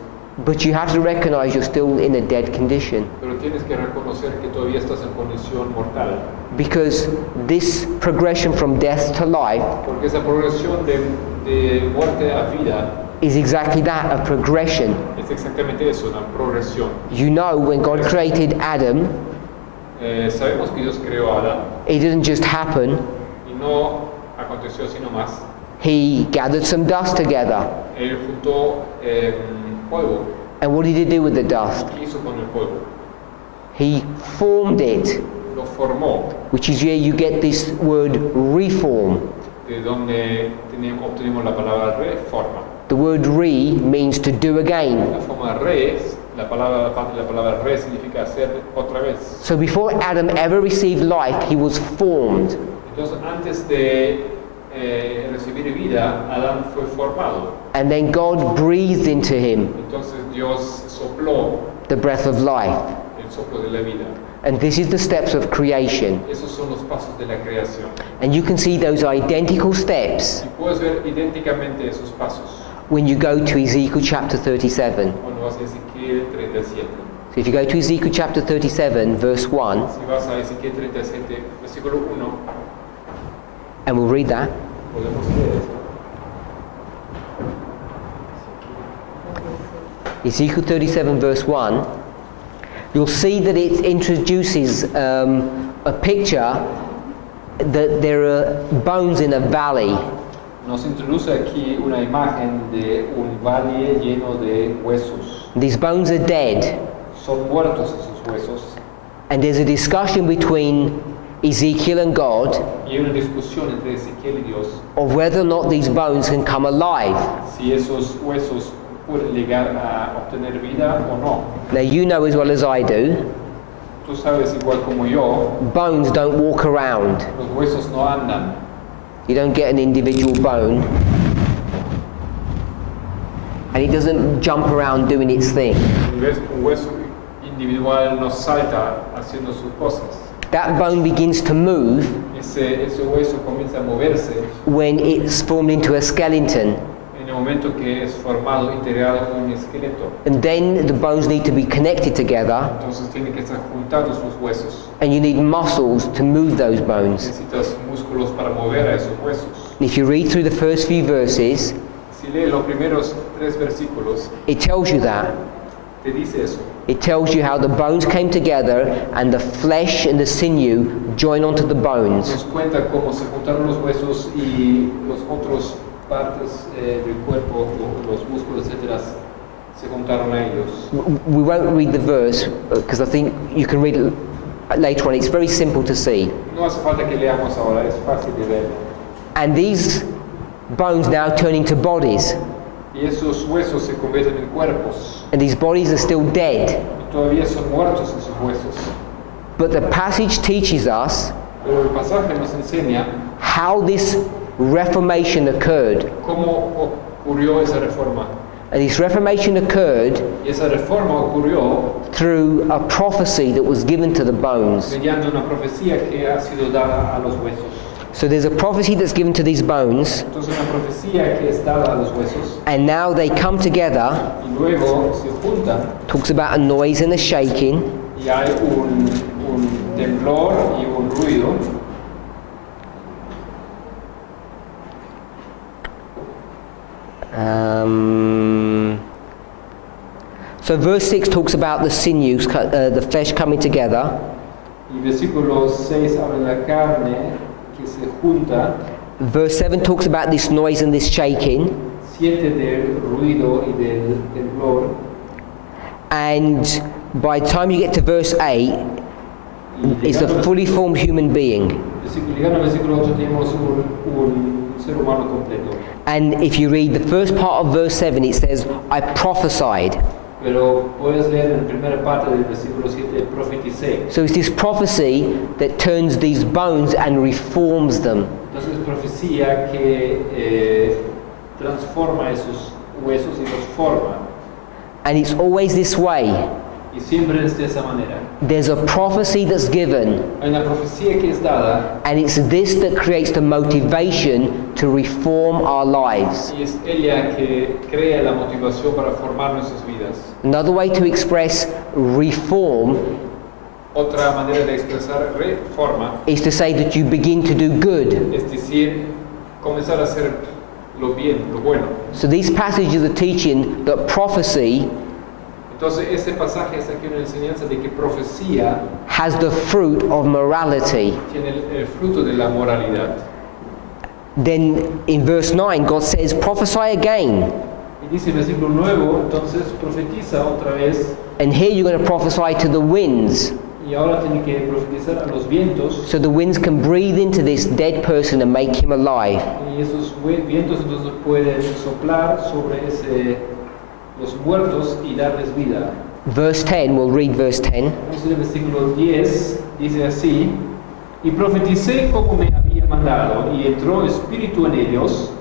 but you have to recognize you're still in a dead condition, pero tienes que reconocer que todavía estás en condición mortal, because this progression from death to life porque esa progresión de muerte a vida is exactly that, a progression. es exactamente eso, una progresión. You know, when God created Adam, Sabemos que Dios creó a Adán it didn't just happen. y no aconteció sino más. He gathered some dust together. Él juntó polvo. And what did he do with the dust? ¿Qué hizo con el polvo? He formed it, Lo formó, which is where you get this word reform. de donde obtenemos la palabra reforma. The word re means to do again. La forma res, la palabra re significa hacer otra vez. So before Adam ever received life, he was formed. Entonces antes de recibir vida, Adán fue formado. And then God breathed into him Entonces Dios sopló the breath of life. el soplo de la vida. And this is the steps of creation. Esos son los pasos de la creación. And you can see those identical steps Y puedes ver idénticamente esos pasos when you go to Ezekiel chapter 37. cuando vas a Ezequiel 37. So if you go to Ezekiel chapter 37, verse 1, Si vas a Ezequiel 37, versículo 1, and we'll read that. podemos leer eso. Ezekiel 37, verse 1, you'll see that it introduces a picture that there are bones in a valley. Nos introduce aquí una imagen de un valle lleno de huesos. These bones are dead, Son muertos esos huesos. and there's a discussion between Ezekiel and God Y hay una discusión entre Ezequiel y Dios of whether or not these bones can come alive. si esos huesos pueden llegar a obtener vida o no. Now you know as well as I do, Tú sabes igual como yo, bones don't walk around. los huesos no andan. You don't get an individual bone, and it doesn't jump around doing its thing. Un hueso individual no salta haciendo sus cosas. That bone begins to move Ese hueso comienza a moverse when it's formed into a skeleton, en el momento que es formado, integrado en un esqueleto. and then the bones need to be connected together, Entonces tienen que estar juntados sus huesos. and you need muscles to move those bones. Necesitas músculos para mover a esos huesos. And if you read through the first few verses, Si lees los primeros 3 versículos, it tells you that. te dice eso. It tells you how the bones came together and the flesh and the sinew join onto the bones. Nos cuenta cómo se juntaron los huesos y los otros partes del cuerpo, los músculos, etcétera, se juntaron a ellos. We won't read the verse because I think you can read it later on. It's very simple to see. No hace falta que leamos ahora, es fácil de ver. And these bones now turn into bodies, Y esos huesos se convierten en cuerpos. and these bodies are still dead. Y todavía son muertos esos huesos. But the passage teaches us Pero el pasaje nos enseña how this reformation occurred. cómo ocurrió esa reforma. And this reformation occurred Y esa reforma ocurrió through a prophecy that was given to the bones. mediante una profecía que ha sido dada a los huesos. So there's a prophecy that's given to these bones, Entonces una profecía que es dada a los huesos and now they come together, y luego se juntan talks about a noise and a shaking, y hay un temblor y un ruido. So verse 6 talks about the sinews, the flesh coming together. Y versículo 6 habla de la carne que se junta. Verse 7 talks about this noise and this shaking. 7 del ruido y del temblor. And by the time you get to verse 8, it's a fully formed human being. Llegando al versículo 8 tenemos un ser humano completo. And if you read the first part of verse 7, it says, I prophesied. Pero puedes leer en la primera parte del versículo 7, profeticé. So it's this prophecy that turns these bones and reforms them. Entonces profecía que transforma esos huesos y los forma. And it's always this way. Y siempre es de esa manera. There's a prophecy that's given, Hay una profecía que es dada and it's this that creates the motivation to reform our lives. y es ella que crea la motivación para formar nuestras vidas. Another way to express reform Otra manera de expresar reforma is to say that you begin to do good. es decir, comenzar a hacer lo bien, lo bueno. So these passages are teaching that prophecy Entonces este pasaje es aquí una enseñanza de que profecía has the fruit of morality. tiene el fruto de la moralidad. Then in verse 9, God says, prophesy again. Y dice el versículo 9, entonces profetiza otra vez, And here you're going to prophesy to the winds. y ahora tiene que profetizar a los vientos, So the winds can breathe into this dead person and make him alive. y esos vientos entonces pueden soplar sobre los muertos y darles vida. Verse 10, we'll read verse 10. Entonces el versículo 10 dice así: y profeticé como me había mandado, y entró espíritu en ellos,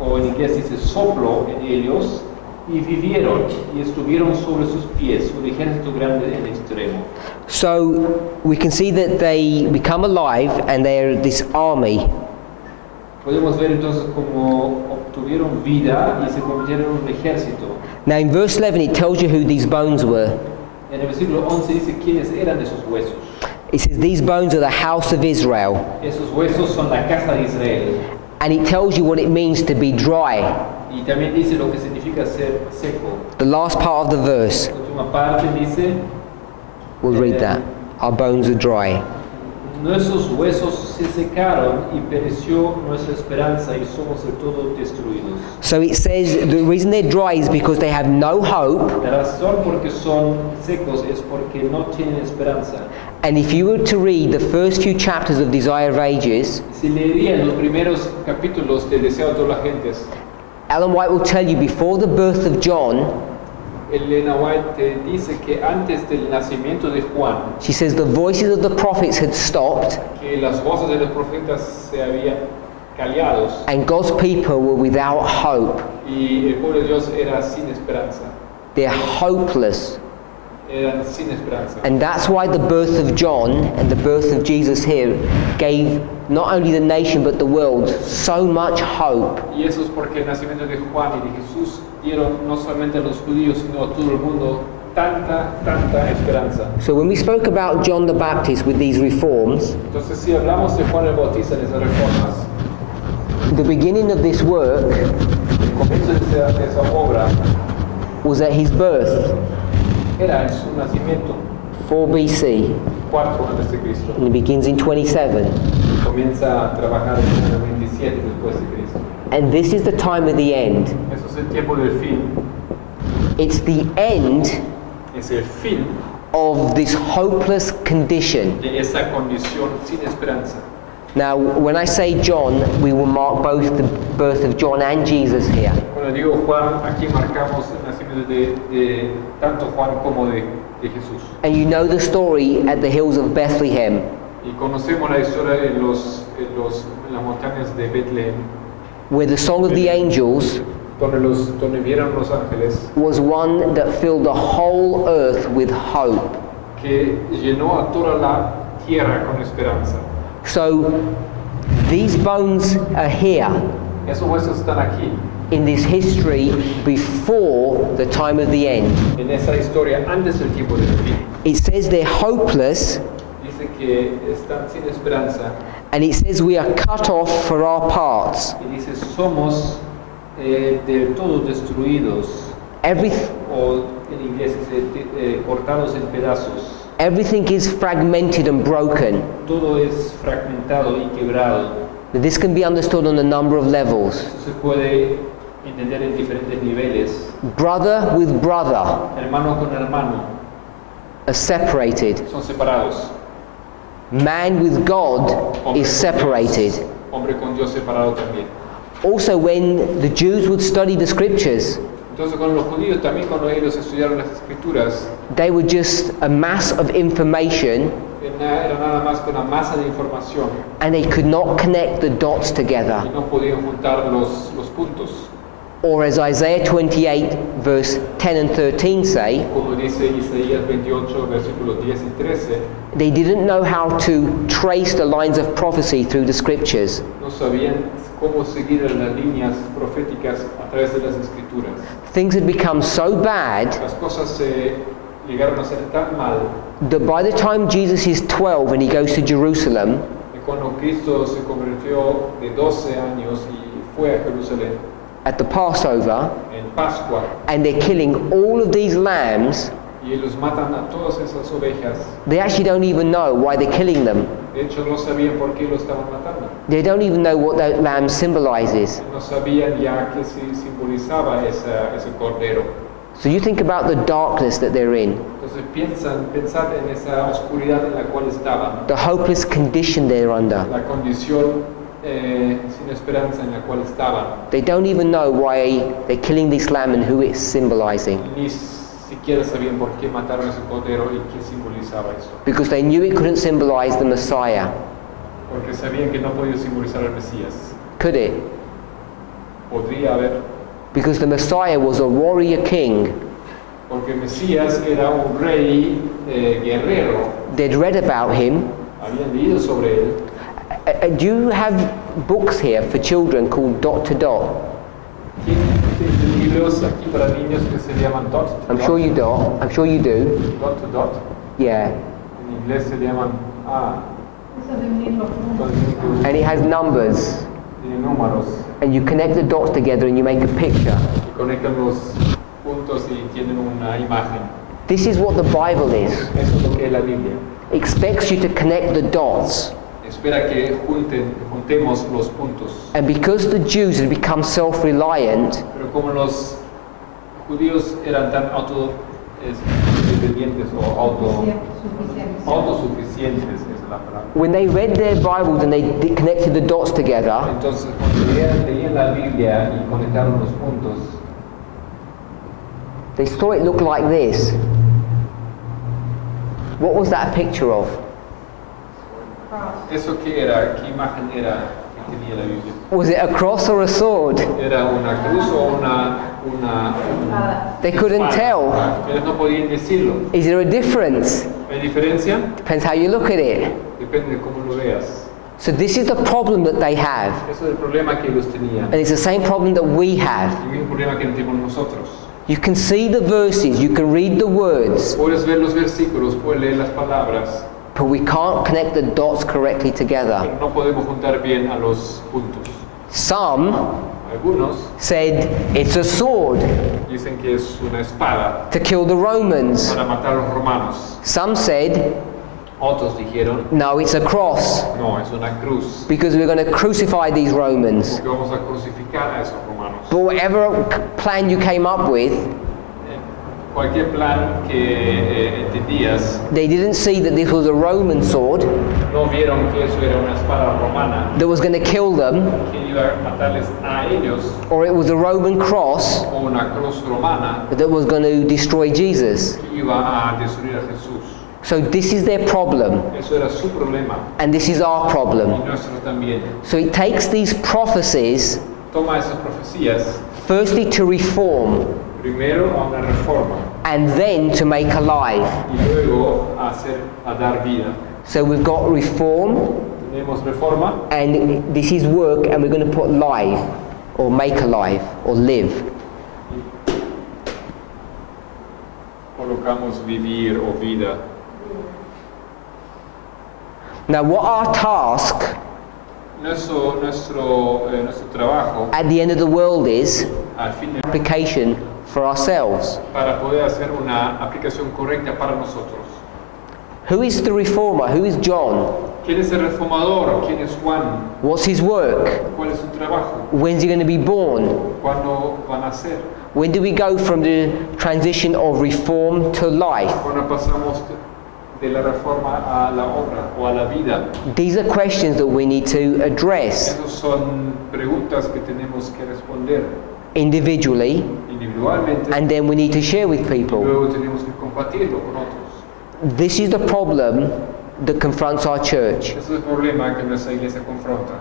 o en inglés dice soplo en ellos, y vivieron, y estuvieron sobre sus pies, un ejército grande en extremo. So we can see that they become alive and they're this army. Podemos ver entonces cómo obtuvieron vida y se convirtieron en un ejército. Now in verse 11 it tells you who these bones were. En el versículo 11 dice quiénes eran esos huesos. It says these bones are the house of Israel. Esos huesos son la casa de Israel. And it tells you what it means to be dry. Y también dice lo que significa ser seco. The last part of the verse, La última parte dice: we'll read that. Our bones are dry. nuestros huesos se secaron y pereció nuestra esperanza y somos del todo destruidos. So it says the reason they're dry is because they have no hope. La razón por que son secos es porque no tienen esperanza. And if you were to read the first few chapters of Desire of Ages, Si leerían los primeros capítulos del Deseo de todas las gentes, Ellen White will tell you before the birth of John, Elena White te dice que antes del nacimiento de Juan, she says the voices of the prophets had stopped que las voces de los profetas se habían callados and God's people were without hope. y el pueblo de Dios era sin esperanza. They're hopeless. Eran sin esperanza. And that's why the birth of John and the birth of Jesus here gave not only the nation but the world so much hope. Y eso es porque el nacimiento de Juan y de Jesús dieron no solamente a los judíos, sino a todo el mundo tanta esperanza. So when we spoke about John the Baptist with these reforms, Entonces, si hablamos de Juan el Bautista en esas reformas, the beginning of this work el comienzo de esa obra was at his birth, era en su nacimiento, 4 BC, 4 antes de Cristo. and it begins in 27. Comienza a trabajar en el 27 después de Cristo. And this is the time of the end. Eso es el tiempo del fin. It's the end Es el fin of this hopeless condition. de esa condición sin esperanza. Now, when I say John, we will mark both the birth of John and Jesus here. Cuando digo Juan, aquí marcamos el nacimiento de tanto Juan como de Jesús. And you know the story at the hills of Bethlehem. Y conocemos la historia en las montañas de Betlem, where the song of the angels donde vieron los ángeles, was one that filled the whole earth with hope. que llenó a toda la tierra con esperanza. So these bones are here Esos huesos están aquí, in this history before the time of the end. en esa historia antes del tiempo del fin. It says they're hopeless, Dice que están sin esperanza and it says we are cut off for our parts. y dice somos de todos destruidos, o en inglés dice cortados en pedazos. Everything is fragmented and broken. Todo es fragmentado y quebrado. This can be understood on a number of levels. Eso se puede entender en diferentes niveles. Brother with brother Hermano con hermano are separated. son separados. Man with God Hombre is con separated. Dios, hombre con Dios separado también. Also, when the Jews would study the scriptures, Entonces con los judíos también cuando ellos estudiaron las escrituras, they were just a mass of information, era nada más que una masa de información and they could not connect the dots together. y no podían juntar los puntos. Or as Isaiah 28 verse 10 and 13 say, Como dice Isaías 28 versículos 10 y 13, they didn't know how to trace the lines of prophecy through the scriptures. no sabían cómo seguir las líneas proféticas a través de las escrituras. Things had become so bad Las cosas se llegaron a ser tan mal that by the time Jesus is 12 and he goes to Jerusalem, que cuando Cristo se convirtió de 12 años y fue a Jerusalén at the Passover, en Pascua, and they're killing all of these lambs, y ellos matan a todas esas ovejas. they actually don't even know why they're killing them. De hecho, no sabían por qué lo estaban matando. They don't even know what that lamb symbolizes. No sabían ya qué simbolizaba ese cordero. So you think about the darkness that they're in, Entonces pensad en esa oscuridad en la cual estaban, the hopeless condition they're under. la condición sin esperanza en la cual estaban. They don't even know why they're killing this lamb and who it's symbolizing, Ni siquiera sabían por qué mataron ese cordero y qué simbolizaba eso. because they knew it couldn't symbolize the Messiah. Porque sabían que no podía simbolizar al Mesías. Could it? Podría haber, Because the Messiah was a warrior king. porque el Mesías era un rey guerrero. They'd read about him. Habían leído sobre él. Do you have books here for children called Dot to Dot? Tiene libros aquí para niños que se llaman dot to I'm dot. sure you do. I'm sure you do. Dot to dot. Yeah. En inglés se llaman And it has numbers. tiene números. And you connect the dots together and you make a picture. Y conectan los puntos y tienen una imagen. This is what the Bible is. Eso es lo que es la Biblia. It expects you to connect the dots. Espera que juntemos los puntos. And because the Jews had become self-reliant, Pero como los judíos eran tan autodependientes o autosuficientes, esa es la palabra. when they read their Bibles and they connected the dots together, Entonces cuando leían la Biblia y conectaron los puntos, they saw it look like this. What was that a picture of? ¿eso qué era? ¿Qué imagen era que tenía la Biblia? Was it a cross or a sword? ¿Era una cruz o una They couldn't tell. Ellos no podían decirlo. Is there a difference? ¿Hay diferencia? Depends how you look at it. Depende de cómo lo veas. So this is the problem that they have. Eso es el problema que ellos tenían. And it's the same problem that we have. El mismo problema que tenemos nosotros. You can see the verses, you can read the words, Puedes ver los versículos, puedes leer las palabras, but we can't connect the dots correctly together. pero no podemos juntar bien a los puntos. Some Algunos said it's a sword dicen que es una espada to kill the Romans. para matar a los romanos. Some said, Otros dijeron, no, it's a cross no, es una cruz, because we're going to crucify these Romans. porque vamos a crucificar a esos romanos. But whatever plan you came up with, Cualquier plan que entendías, they didn't see that this was a Roman sword no vieron que eso era una espada romana that was going to kill them, que iba a matarles a ellos, or it was a Roman cross o una cruz romana that was going to destroy Jesus. que iba a destruir a Jesús. So this is their problem, Eso era su problema and this is our y problem. nuestro también. So it takes these prophecies, Toma esas profecías, firstly to reform, primero a una reforma and then to make alive. y luego a dar vida. So we've got reform, Tenemos reforma and this is work, and we're going to put live, or make alive, or live. colocamos vivir o vida. Now what our task Nuestro trabajo at the end of the world is al fin application for ourselves. para poder hacer una aplicación correcta para nosotros. Who is the reformer? Who is John? ¿Quién es el reformador? ¿Quién es Juan? What's his work? ¿Cuál es su trabajo? When's he going to be born? ¿Cuándo van a nacer? When do we go from the transition of reform to life? ¿Cuándo pasamos de la reforma a la obra o a la vida? These are questions that we need to address Esas son preguntas que tenemos que responder individually, individualmente and then we need to share with y people. luego tenemos que compartirlo con otros. This is the problem that confronts our church. Ese es el problema que nuestra iglesia confronta.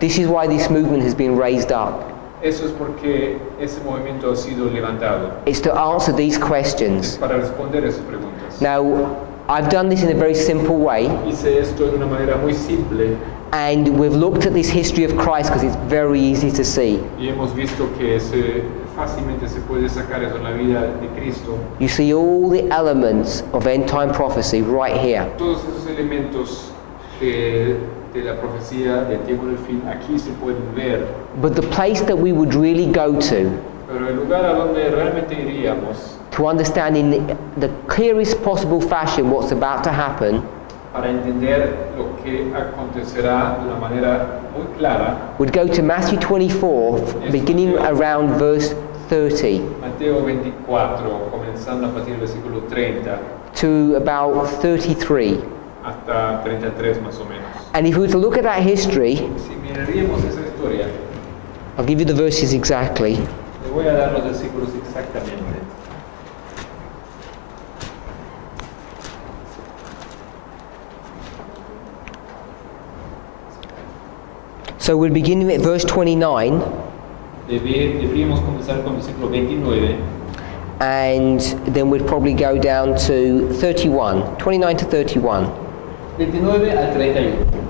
This is why this movement has been raised up. Eso es porque ese movimiento ha sido levantado. It's to answer these Es questions. para responder esas preguntas. Now, I've done this in a very simple way, Hice esto de una manera muy simple and we've looked at this history of Christ because it's very easy to see. y hemos visto que fácilmente se puede sacar eso en la vida de Cristo. You see all the elements of end time prophecy right here. Todos esos elementos de la profecía del tiempo del fin aquí se pueden ver, But the place that we would really go to pero el lugar a donde realmente iríamos to understand in the clearest possible fashion what's about to happen para entender lo que acontecerá de una manera muy clara, would go to Matthew 24, beginning around verse 30, Mateo 24, comenzando a partir del versículo 30 to about 33. hasta 33 más o menos. And if we were to look at that history, Si miraríamos esa historia, I'll give you the verses exactly. le voy a dar los versículos exactamente. So we're beginning at verse 29, Deberíamos comenzar con el versículo 29 and then we'd probably go down to 31, 29 to 31. 29 al 31.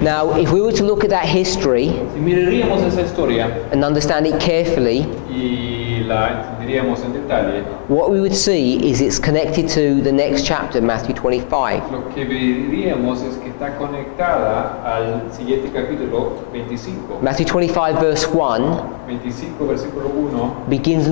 Now, if we were to look at that history Si miraríamos esa historia and understand it carefully, y la entenderíamos en detalle, what we would see is it's connected to the next chapter, Matthew 25. lo que veríamos es que está conectada al siguiente capítulo 25. Matthew 25 verse 1 25 versículo 1 begins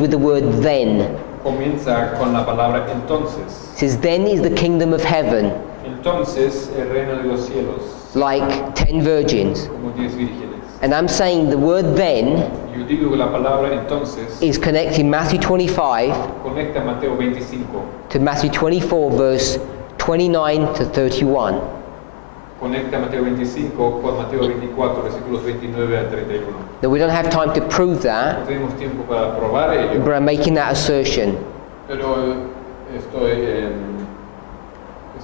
with the word then. comienza con la palabra entonces. It says, then is the kingdom of heaven, Entonces el reino de los cielos, like 10 virgins. como 10 vírgenes. And I'm saying the word then Yo digo que la palabra entonces is connecting Matthew 25 conecta Mateo 25 to Matthew 24 verse 29 to 31. conecta Mateo 25 con Mateo 24 versículos 29 al 31. Now we don't have time to prove that, No tenemos tiempo para probar ello, but I'm making that assertion, pero estoy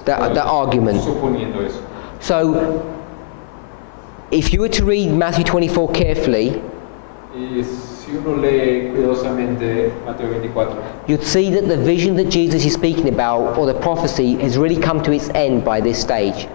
that argument. suponiendo eso. So, if you were to read Matthew 24 carefully, Y si uno lee cuidadosamente Mateo 24, you'd see that the vision that Jesus is speaking about, or the prophecy, has really come to its end by this stage.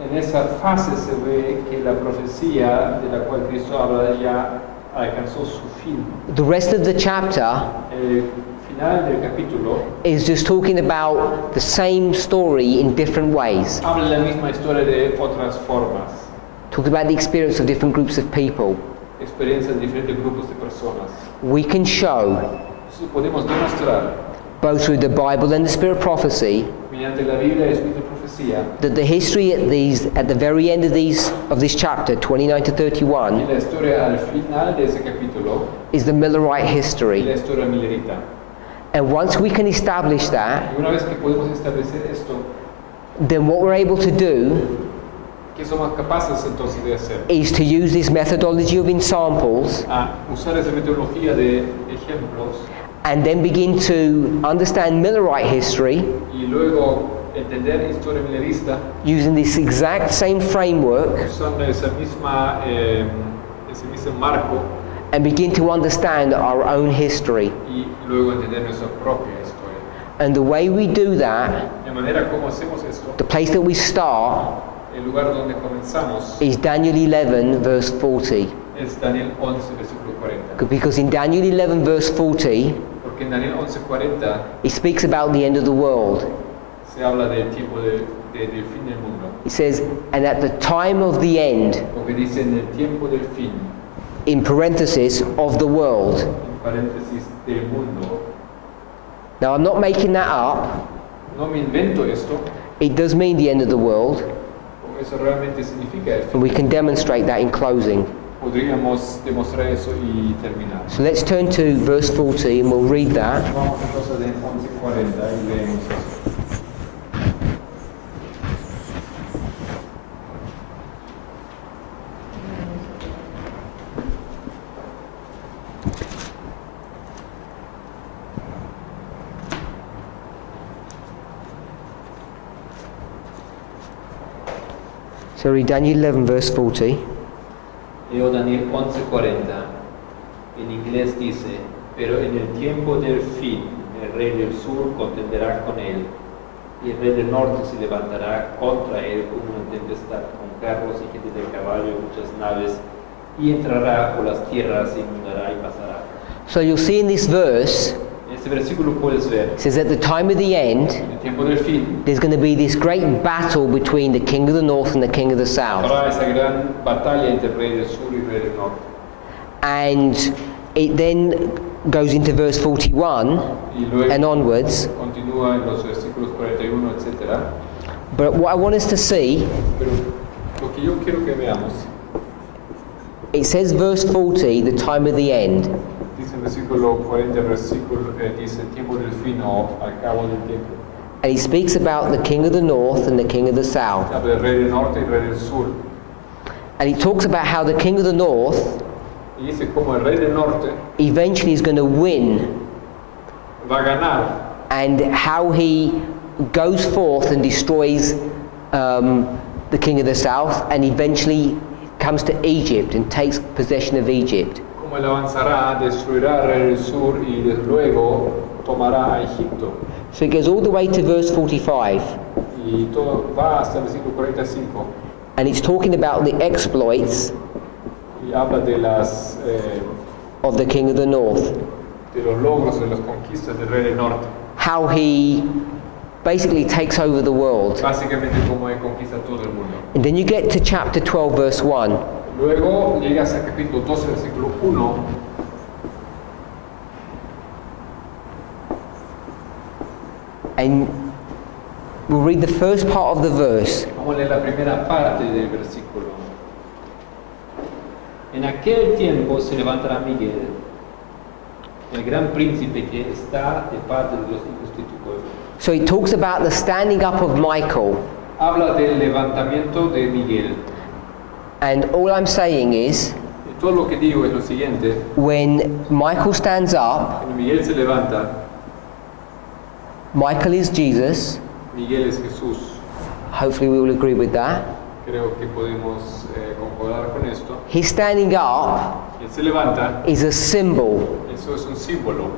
en esa fase se ve que la profecía de la cual Cristo habla ya alcanzó su fin. The rest of the chapter El final del capítulo is just talking about the same story in different ways. habla la misma historia de otras formas, Talking about the experience of different groups of people. experiencias de diferentes grupos de personas. We can show, Eso podemos demostrar both through the Bible and the Spirit of prophecy, mediante la Biblia y el Espíritu de Profecía that the history at the very end of this chapter, 29 to y 31, la historia al final de ese capítulo is the Millerite y history. la historia milerita. And once we can establish that, Y una vez que podemos establecer esto, then what we're able to do ¿qué somos capaces entonces de hacer? is to use this methodology of ensamples A usar esa metodología de ejemplos and then begin to understand Millerite history y luego entender historia millerista using this exact same framework usando ese mismo marco and begin to understand our own history. y luego entender nuestra propia historia. And the way we do that, De manera como hacemos esto, the place that we start el lugar donde comenzamos is Daniel 11 verse 40. es Daniel 11, versículo 40. Because in Daniel 11 verse 40, Porque en Daniel 11:40 it speaks about the end of the world. se habla del tiempo del fin del mundo. It says, and at the time of the end, Porque dice en el tiempo del fin, in parenthesis, of the world. en paréntesis, del mundo. Now I'm not making that up. No me invento esto, It does mean the end of the world, eso realmente significa el fin. and we can demonstrate that in closing. Podríamos demostrar eso y terminar. So let's turn to verse 40 and we'll read that. Vamos entonces a 11:40 y leemos eso. So read Daniel 11 verse 40. Leo Daniel 11:40. En inglés dice, pero en el tiempo del fin, el rey del sur contenderá con él, y el rey del norte se levantará contra él como una tempestad, con carros y gente de caballo y muchas naves, y entrará por las tierras, e inundará y pasará. So you'll see in this verse, En este versículo puedes ver, it says at the time of the end, En el tiempo del fin, there's going to be this great battle between the king of the north and the king of the south. habrá esa gran batalla entre el rey del sur y el rey del norte. And it then goes into verse 41 Y luego and onwards. continúa en los versículos 41, etc. But what I want us to see, Pero lo que yo quiero que veamos, it says verse 40, the time of the end. dice el versículo 40, dice el tiempo del fin o al cabo del tiempo. And he speaks about the king of the north and the king of the south. Habla del rey del norte y el rey del sur. And he talks about how the king of the north Y dice como el rey del norte eventually is going to win, va a ganar and how he goes forth and destroys the king of the south and eventually comes to Egypt and takes possession of Egypt. como él avanzará, destruirá al rey del sur y luego tomará a Egipto. So it goes all the way to verse 45, Y todo va hasta el versículo 45 and it's talking about the exploits y habla de las of the king of the north, de los logros, de las conquistas del rey del norte. how he basically takes over the world. Básicamente como él conquista todo el mundo. And then you get to chapter 12 verse 1, Luego llegas al capítulo 12, versículo 1. and we'll read the first part of the verse. Vamos a leer la primera parte del versículo. En aquel tiempo se levantará Miguel, el gran príncipe que está de parte de los hijos de tu pueblo. So it talks about the standing up of Michael, Habla del levantamiento de Miguel. and all I'm saying is, Y todo lo que digo es lo siguiente. when Michael stands up, Cuando Miguel se levanta, Michael is Jesus. Miguel es Jesús. Hopefully we will agree with that. Creo que podemos concordar con esto. His standing up Él se levanta, is a symbol, eso es un símbolo.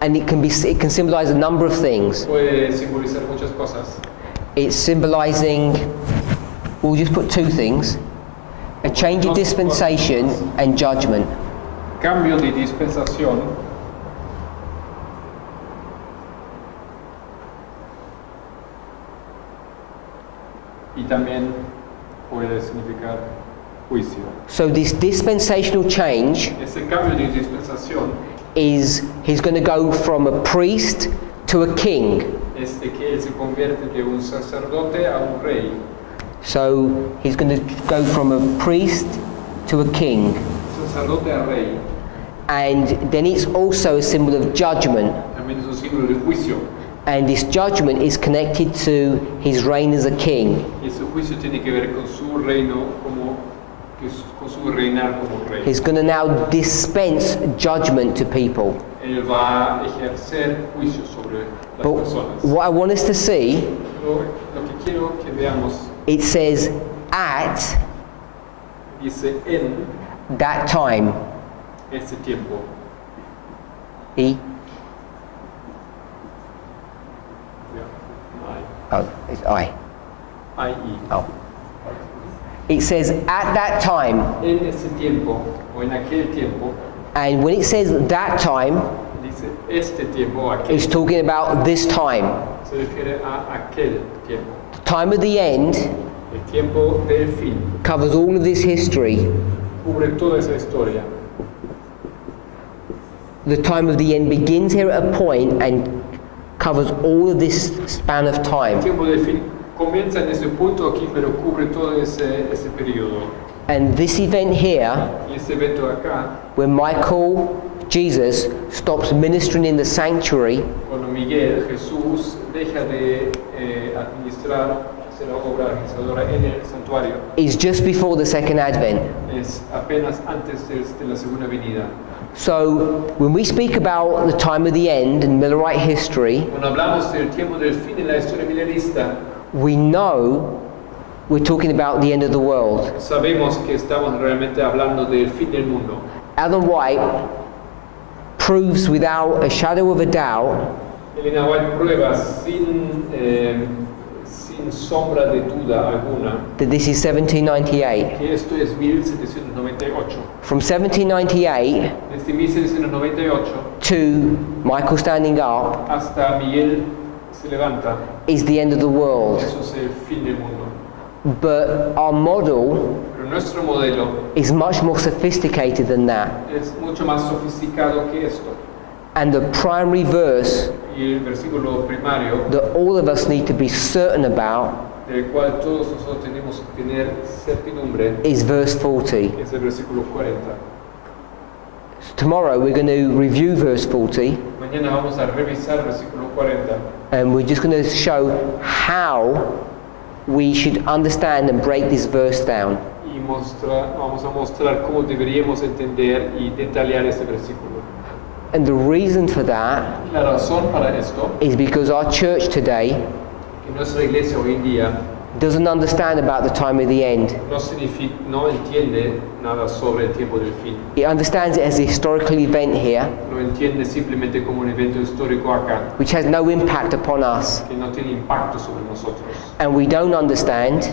and it can symbolize a number of things. Puede simbolizar muchas cosas. It's symbolizing, we'll just put two things, a change of dispensation and judgment. Cambio de dispensación y también puede significar juicio. So this dispensational change Ese cambio de dispensación is he's going to go from a priest to a king. es de que él se convierte de un sacerdote a un rey. So he's going to go from a priest to a king. Sacerdote a rey And then it's also a symbol of judgment. también es un símbolo de juicio. And this judgment is connected to his reign as a king. Y ese juicio tiene que ver con su reino como que con su reinar como rey. He's going to now dispense judgment to people. Él va a ejercer juicio sobre las But personas. what I want us to see, Lo que quiero que veamos, it says at dice en that time. este tiempo. E? No Oh, it's I. hay. I-E. Oh. It says at that time, En ese tiempo, o en aquel tiempo, and when it says that time, dice este tiempo, aquel. it's talking about this time. Se refiere a aquel tiempo. The time of the end El tiempo del fin. covers all of this history. Cubre toda esa historia. The time of the end begins here at a point and covers all of this span of El time. tiempo del fin comienza en ese punto aquí, pero cubre todo ese periodo. And this event here, Y este evento acá, when Michael, Jesus, stops ministering in the sanctuary, cuando Miguel, Jesús, deja de administrar, hacer la obra administradora en el santuario, is just before the second advent. es apenas antes de la segunda venida. So when we speak about the time of the end in Millerite history, Cuando hablamos del tiempo del fin en la historia milenista, we know we're talking about the end of the world. sabemos que estamos realmente hablando del fin del mundo. Ellen White proves without a shadow of a doubt Elena White prueba sin sombra de duda alguna that this is 1798. que esto es 1798. From 1798 Desde 1798 to Michael standing up hasta Miguel se levanta, is the end of the world. eso es el fin del mundo. But our model Pero nuestro modelo is much more sophisticated than that. es mucho más sofisticado que esto. And the primary verse Y el versículo primario, that all of us need to be certain about del cual todos nosotros tenemos que tener certidumbre, is verse 40. es el versículo 40. Tomorrow we're going to review verse 40 Mañana vamos a revisar el versículo 40 and we're just going to show how we should understand and break this verse down. y vamos a mostrar cómo deberíamos entender y detallar este versículo. And the reason for that La razón para esto, is because our church today que nuestra iglesia hoy en día doesn't understand about the time of the end. no entiende nada sobre el tiempo del fin. It understands it as a historical event here, Lo entiende simplemente como un evento histórico acá, which has no impact upon us. que no tiene impacto sobre nosotros. And we don't understand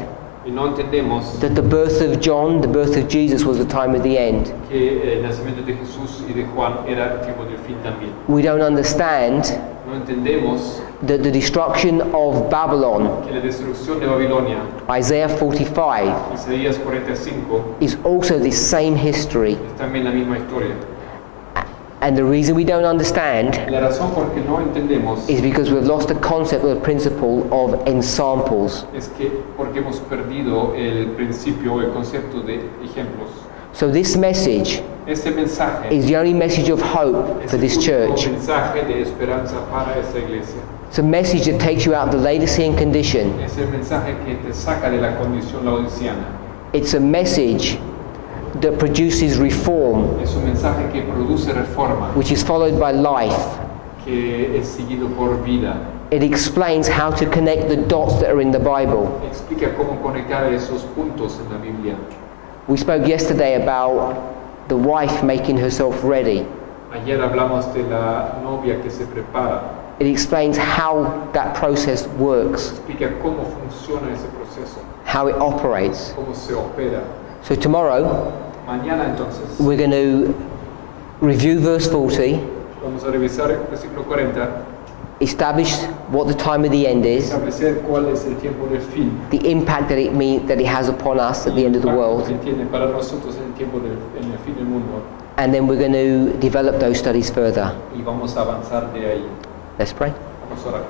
Y no entendemos that the birth of John, the birth of Jesus, was the time of the end. que el nacimiento de Jesús y de Juan era el tiempo del fin también. We don't understand No entendemos that the destruction of Babylon, que la destrucción de Babilonia, Isaiah 45, Isaías 45, is also the same history. es también la misma historia. And the reason we don't understand La razón por que no entendemos is because we've lost the concept or the principle of ensamples. es que porque hemos perdido el principio, el concepto de ejemplos. So this message Este mensaje is the only message of hope es for el this único church. mensaje de esperanza para esta iglesia. It's a message that takes you out of the Laodicean condition. Es el mensaje que te saca de la condición laodiciana. It's a message that produces reform, Es un mensaje que produce reforma, which is followed by life. que es seguido por vida. It explains how to connect the dots that are in the Bible. Explica cómo conectar esos puntos en la Biblia. We spoke yesterday about the wife making herself ready. Ayer hablamos de la novia que se prepara. It explains how that process works, Explica cómo funciona ese proceso, how it operates. cómo se opera. So tomorrow Mañana entonces we're going to review verse 40, vamos a revisar el versículo 40, establish what the time of the end is, establecer cuál es el tiempo del fin, the impact that it has upon us at the end of the el impacto world, que tiene para nosotros en el tiempo en el fin del mundo, and then we're going to develop those studies further. y vamos a avanzar de ahí. Let's pray. Vamos a orar.